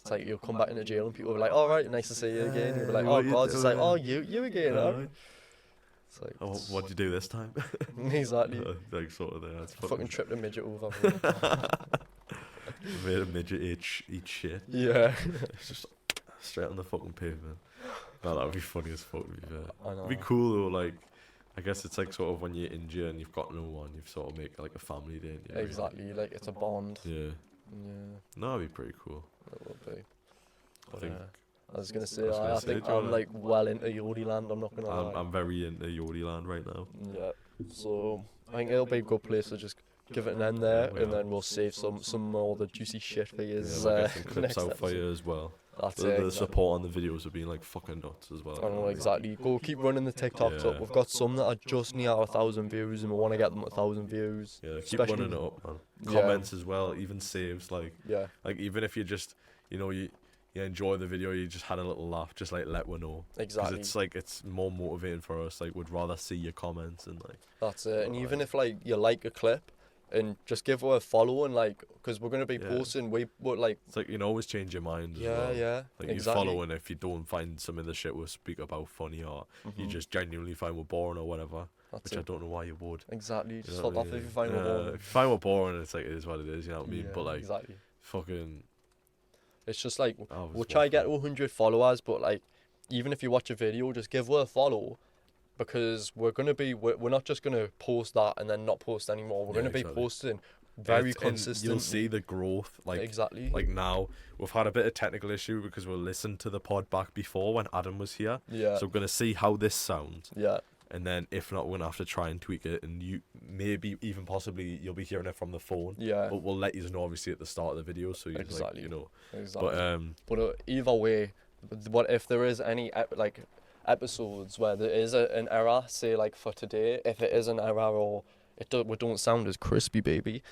It's like you'll come back into jail and people will be like, all right, nice to see you again. You'll be like, oh God, it's like, oh you again, huh? It's like, what'd you do this time? Exactly. Like sort of there. That's fucking tripped a midget over. Made a midget eat shit. Yeah. It's just straight on the fucking pavement. No, that would be funny as fuck, to be fair. I know. It'd be cool though, like, I guess it's like sort of when you're in jail and you've got no one, you've sort of make like a family day. Exactly, like it's a bond. Yeah. Yeah. No, that'd be pretty cool. It would be. I think. I was gonna say, I think I'm like well into YodieLand. I'm not gonna lie. I'm very into YodieLand right now. Yeah. So I think it'll be a good place to just give it an end there, and then we'll save some more of the juicy shit for you. Yeah, we'll get some clips out for you as well. That's the it. support on the videos have been like fucking nuts as well. I know exactly. Go keep running the TikToks up. We've got some that are just near 1,000 views, and we want to get them 1,000 views. Yeah, keep running it up, man. Comments as well, even saves, like even if you just you enjoy the video, you just had a little laugh, just like let one know. Exactly. Because it's more motivating for us. Like we'd rather see your comments and like. That's it. And even if like you like a clip, and just give her a follow, and like, because we're gonna be posting, we would like. It's like you can always change your mind. As well. Yeah. Like you follow, and if you don't find some of the shit we'll speak about funny, or you just genuinely find we're boring or whatever, I don't know why you would. Exactly. Just fuck off if you find we're boring. If you find we're boring, it's like it is what it is. You know what I mean? Yeah, but like, exactly. fucking. It's just like we'll try to get to 100 followers, but like, even if you watch a video, just give her a follow. Because we're not just gonna post that and then not post anymore. We're gonna be posting very consistent. You'll see the growth, like exactly. Like now, we've had a bit of technical issue because we'll listen to the pod back before when Adam was here. Yeah. So we're gonna see how this sounds. Yeah. And then if not, we're gonna have to try and tweak it, and you maybe even possibly you'll be hearing it from the phone. Yeah. But we'll let you know obviously at the start of the video, so you exactly. Like, Exactly. But either way, what if there is any episodes where there is an error, say like for today, if it is an error or we don't sound as crispy, baby,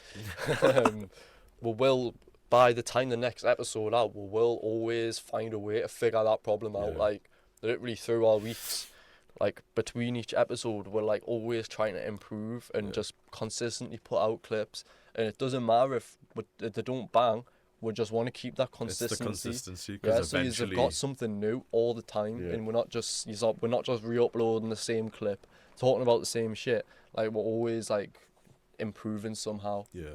we will, by the time the next episode out, we will always find a way to figure that problem out. Like literally through our weeks, like between each episode, we're like always trying to improve and just consistently put out clips. And it doesn't matter if they don't bang. We just want to keep that consistency. It's the consistency, so you've got something new all the time, and we're not just re-uploading the same clip, talking about the same shit. Like we're always like improving somehow. Yeah.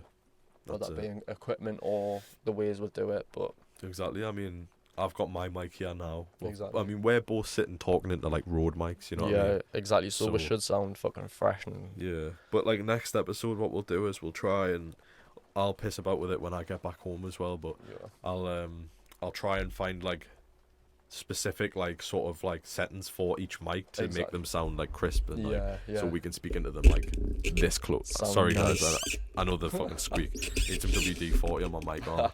Whether that being equipment or the ways we do it, but exactly. I mean, I've got my mic here now. Exactly. I mean, we're both sitting talking into like Rode mics, you know. Yeah, what I mean? exactly. So we should sound fucking fresh and. Yeah, but like next episode, what we'll do is we'll try and. I'll piss about with it when I get back home as well, but I'll try and find like specific like sort of like settings for each mic to make them sound like crisp and so we can speak into them like this close. Sorry guys, I know the fucking squeak. Need some WD-40 on my mic on.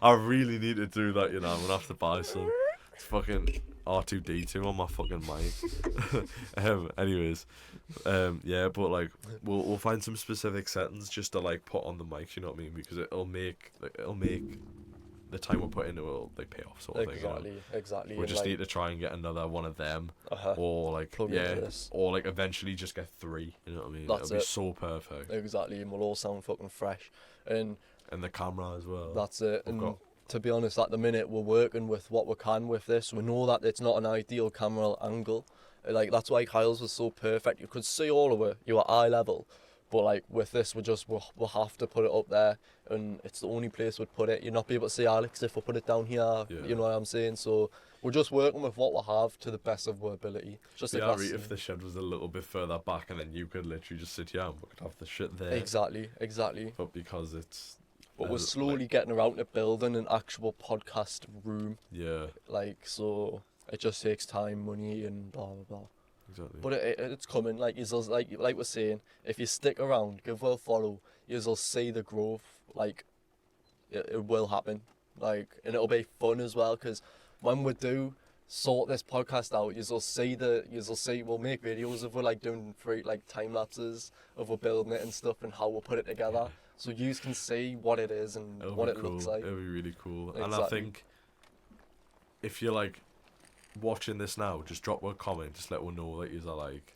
I really need to do that, you know. I'm gonna have to buy some. It's fucking R2D2 on my fucking mic. Anyways, but like we'll find some specific settings just to like put on the mics, you know what I mean? Because it'll make the time we put into it like pay off sort of thing. You know? Exactly. We just need to try and get another one of them, or like or like eventually just get 3. You know what I mean? That's It'll be so perfect. Exactly, and we'll all sound fucking fresh, and the camera as well. That's it. To be honest, at the minute we're working with what we can with this. We know that it's not an ideal camera angle. Like that's why Kyle's was so perfect. You could see all of it. You were eye level, but like with this, we'll have to put it up there, and it's the only place we'd put it. You'd not be able to see Alex if we put it down here. You know what I'm saying? So we're just working with what we have to the best of our ability. Just if the shed was a little bit further back, and then you could literally just sit here and we could have the shit there. Exactly. But because it's. But we're slowly getting around to building an actual podcast room. Yeah. Like, so it just takes time, money, and blah, blah, blah. Exactly. But it's coming. Like, like we're saying, if you stick around, give her a follow, you'll see the growth. Like, it will happen. Like, and it'll be fun as well, because when we do sort this podcast out, you'll see we'll make videos of we're like doing free like time lapses of we're building it and stuff and how we'll put it together. So you can see what it is and what it looks like. It'll be really cool. Exactly. And I think if you're like watching this now, just drop a comment. Just let one know that you're like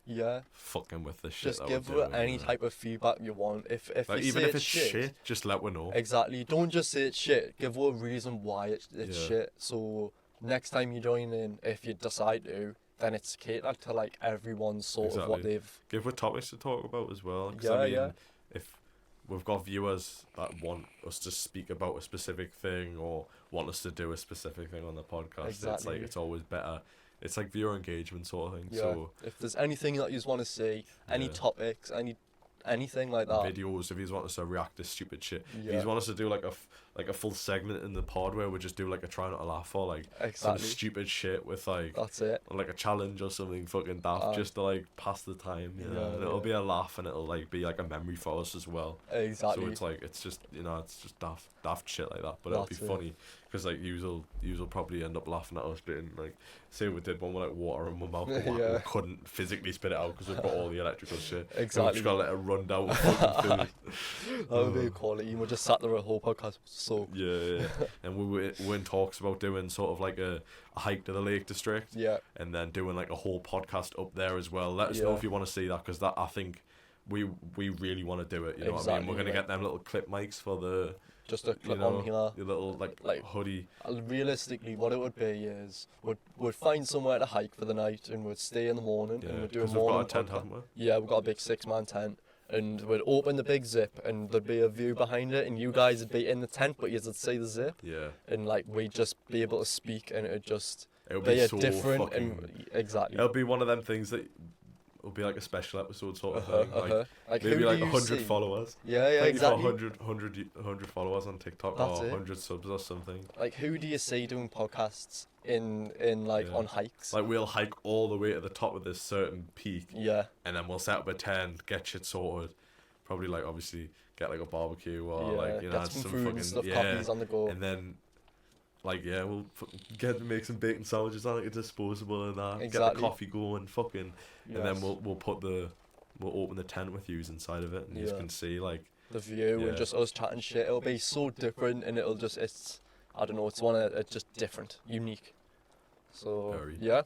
fucking with this shit. Just give her any type of feedback you want. If like, you even say if it's shit, just let one know. Exactly. Don't just say it's shit. Give her a reason why it's shit. So next time you join in, if you decide to, then it's catered to like everyone's sort of what they've. Give her topics to talk about as well. I mean, if we've got viewers that want us to speak about a specific thing or want us to do a specific thing on the podcast, it's always better. It's like viewer engagement sort of thing. Yeah. So if there's anything that you want to see, any topics, anything like that. Videos, if you want us to react to stupid shit. If you want us to do like like a full segment in the pod where we just do like a try not to laugh or like some Exactly. stupid shit with like That's it. like a challenge or something fucking daft just to like pass the time, you know. And it'll be a laugh and it'll like be like a memory for us as well. Exactly. So it's like it's just it's just daft shit like that, but it'll be That's it. funny because like you'll probably end up laughing at us being like, say we did one with like water in my mouth, but we couldn't physically spit it out because we've got all the electrical shit. Exactly. So we just gotta let it run down with fucking food. That would be quality. We just sat there a whole podcast. So yeah. And we're in talks about doing sort of like a hike to the Lake District. Yeah. And then doing like a whole podcast up there as well. Let us know if you want to see that, because that I think we really want to do it. You know what I mean? We're gonna get them little clip mics for the. Just a clip on here. Your little like hoodie. Realistically, what it would be is we'd find somewhere to hike for the night and we'd stay in the morning and we'd do a morning. We've got a tent, haven't we? Yeah, we've got a big 6-man tent. And we'd open the big zip and there'd be a view behind it and you guys would be in the tent but you'd see the zip. Yeah. And like we'd just be able to speak and it'd be a so different fucking, exactly. It'll be one of them things that will be like a special episode sort of thing. Like maybe like 100 followers. Yeah, exactly. 100 followers on TikTok. That's or it. 100 subs or something. Like who do you see doing podcasts in like on hikes? Like we'll hike all the way to the top of this certain peak. Yeah. And then we'll set up a tent, get shit sorted. Probably like obviously get like a barbecue or like get some food fucking and stuff, coffees on the go. And then like we'll make some bacon sandwiches on like a disposable and that. Exactly. Get the coffee going, fucking, and then we'll open the tent with yous inside of it, and you can see like the view and just us chatting shit. It'll be so different, and it's I don't know, it's just different, unique. So yeah.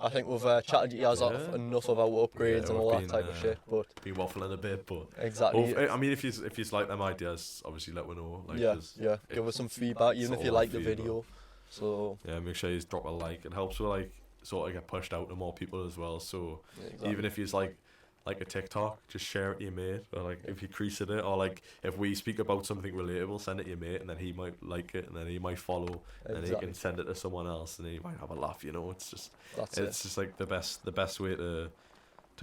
I think we've chatted you guys off enough about upgrades and all that type of shit, but been waffling a bit, but exactly. I mean, if you like them ideas, obviously let me know. Like, give us some feedback, even if you like the video. So yeah, make sure you drop a like. It helps with like sort of get pushed out to more people as well. So even if you like a TikTok, just share it to your mate, or like if you crease it, or like if we speak about something relatable, send it to your mate, and then he might like it, and then he might follow, and then he can send it to someone else, and then he might have a laugh. You know, it's just just like the best way to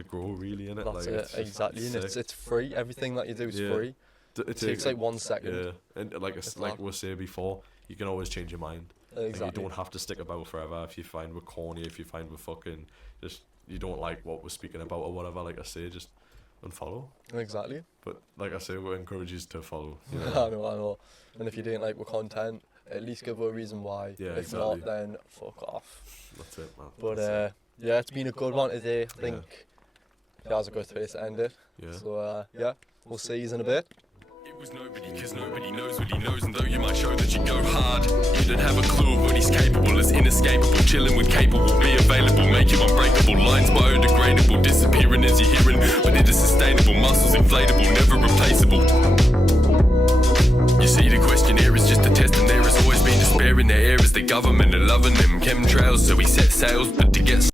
grow, really, innit? That's like, it, exactly, and it's free. Everything that you do is free. It takes like 1 second. Yeah, and like we said before, you can always change your mind. Exactly. Like, you don't have to stick about forever. If you find we're corny, if you find we're fucking just. You don't like what we're speaking about or whatever, like I say, just unfollow. Exactly. But like I say, we encourage you to follow. You know? I know. And if you didn't like our content, at least give a reason why. Yeah, if exactly. not, then fuck off. That's it, man. But yeah, it's been a good one today. I think that was a good place to end it. Yeah. So yeah, we'll see you in a bit. It was nobody, cause nobody knows what he knows, and though you might show that you go hard, you don't have a clue of what he's capable. It's inescapable, chilling with capable, be available, make you unbreakable. Lines biodegradable, disappearing as you're hearing, but it is sustainable, muscles inflatable, never replaceable. You see, the questionnaire is just a test, and there has always been despair in the air as the government are loving them chemtrails, so we set sails, but to get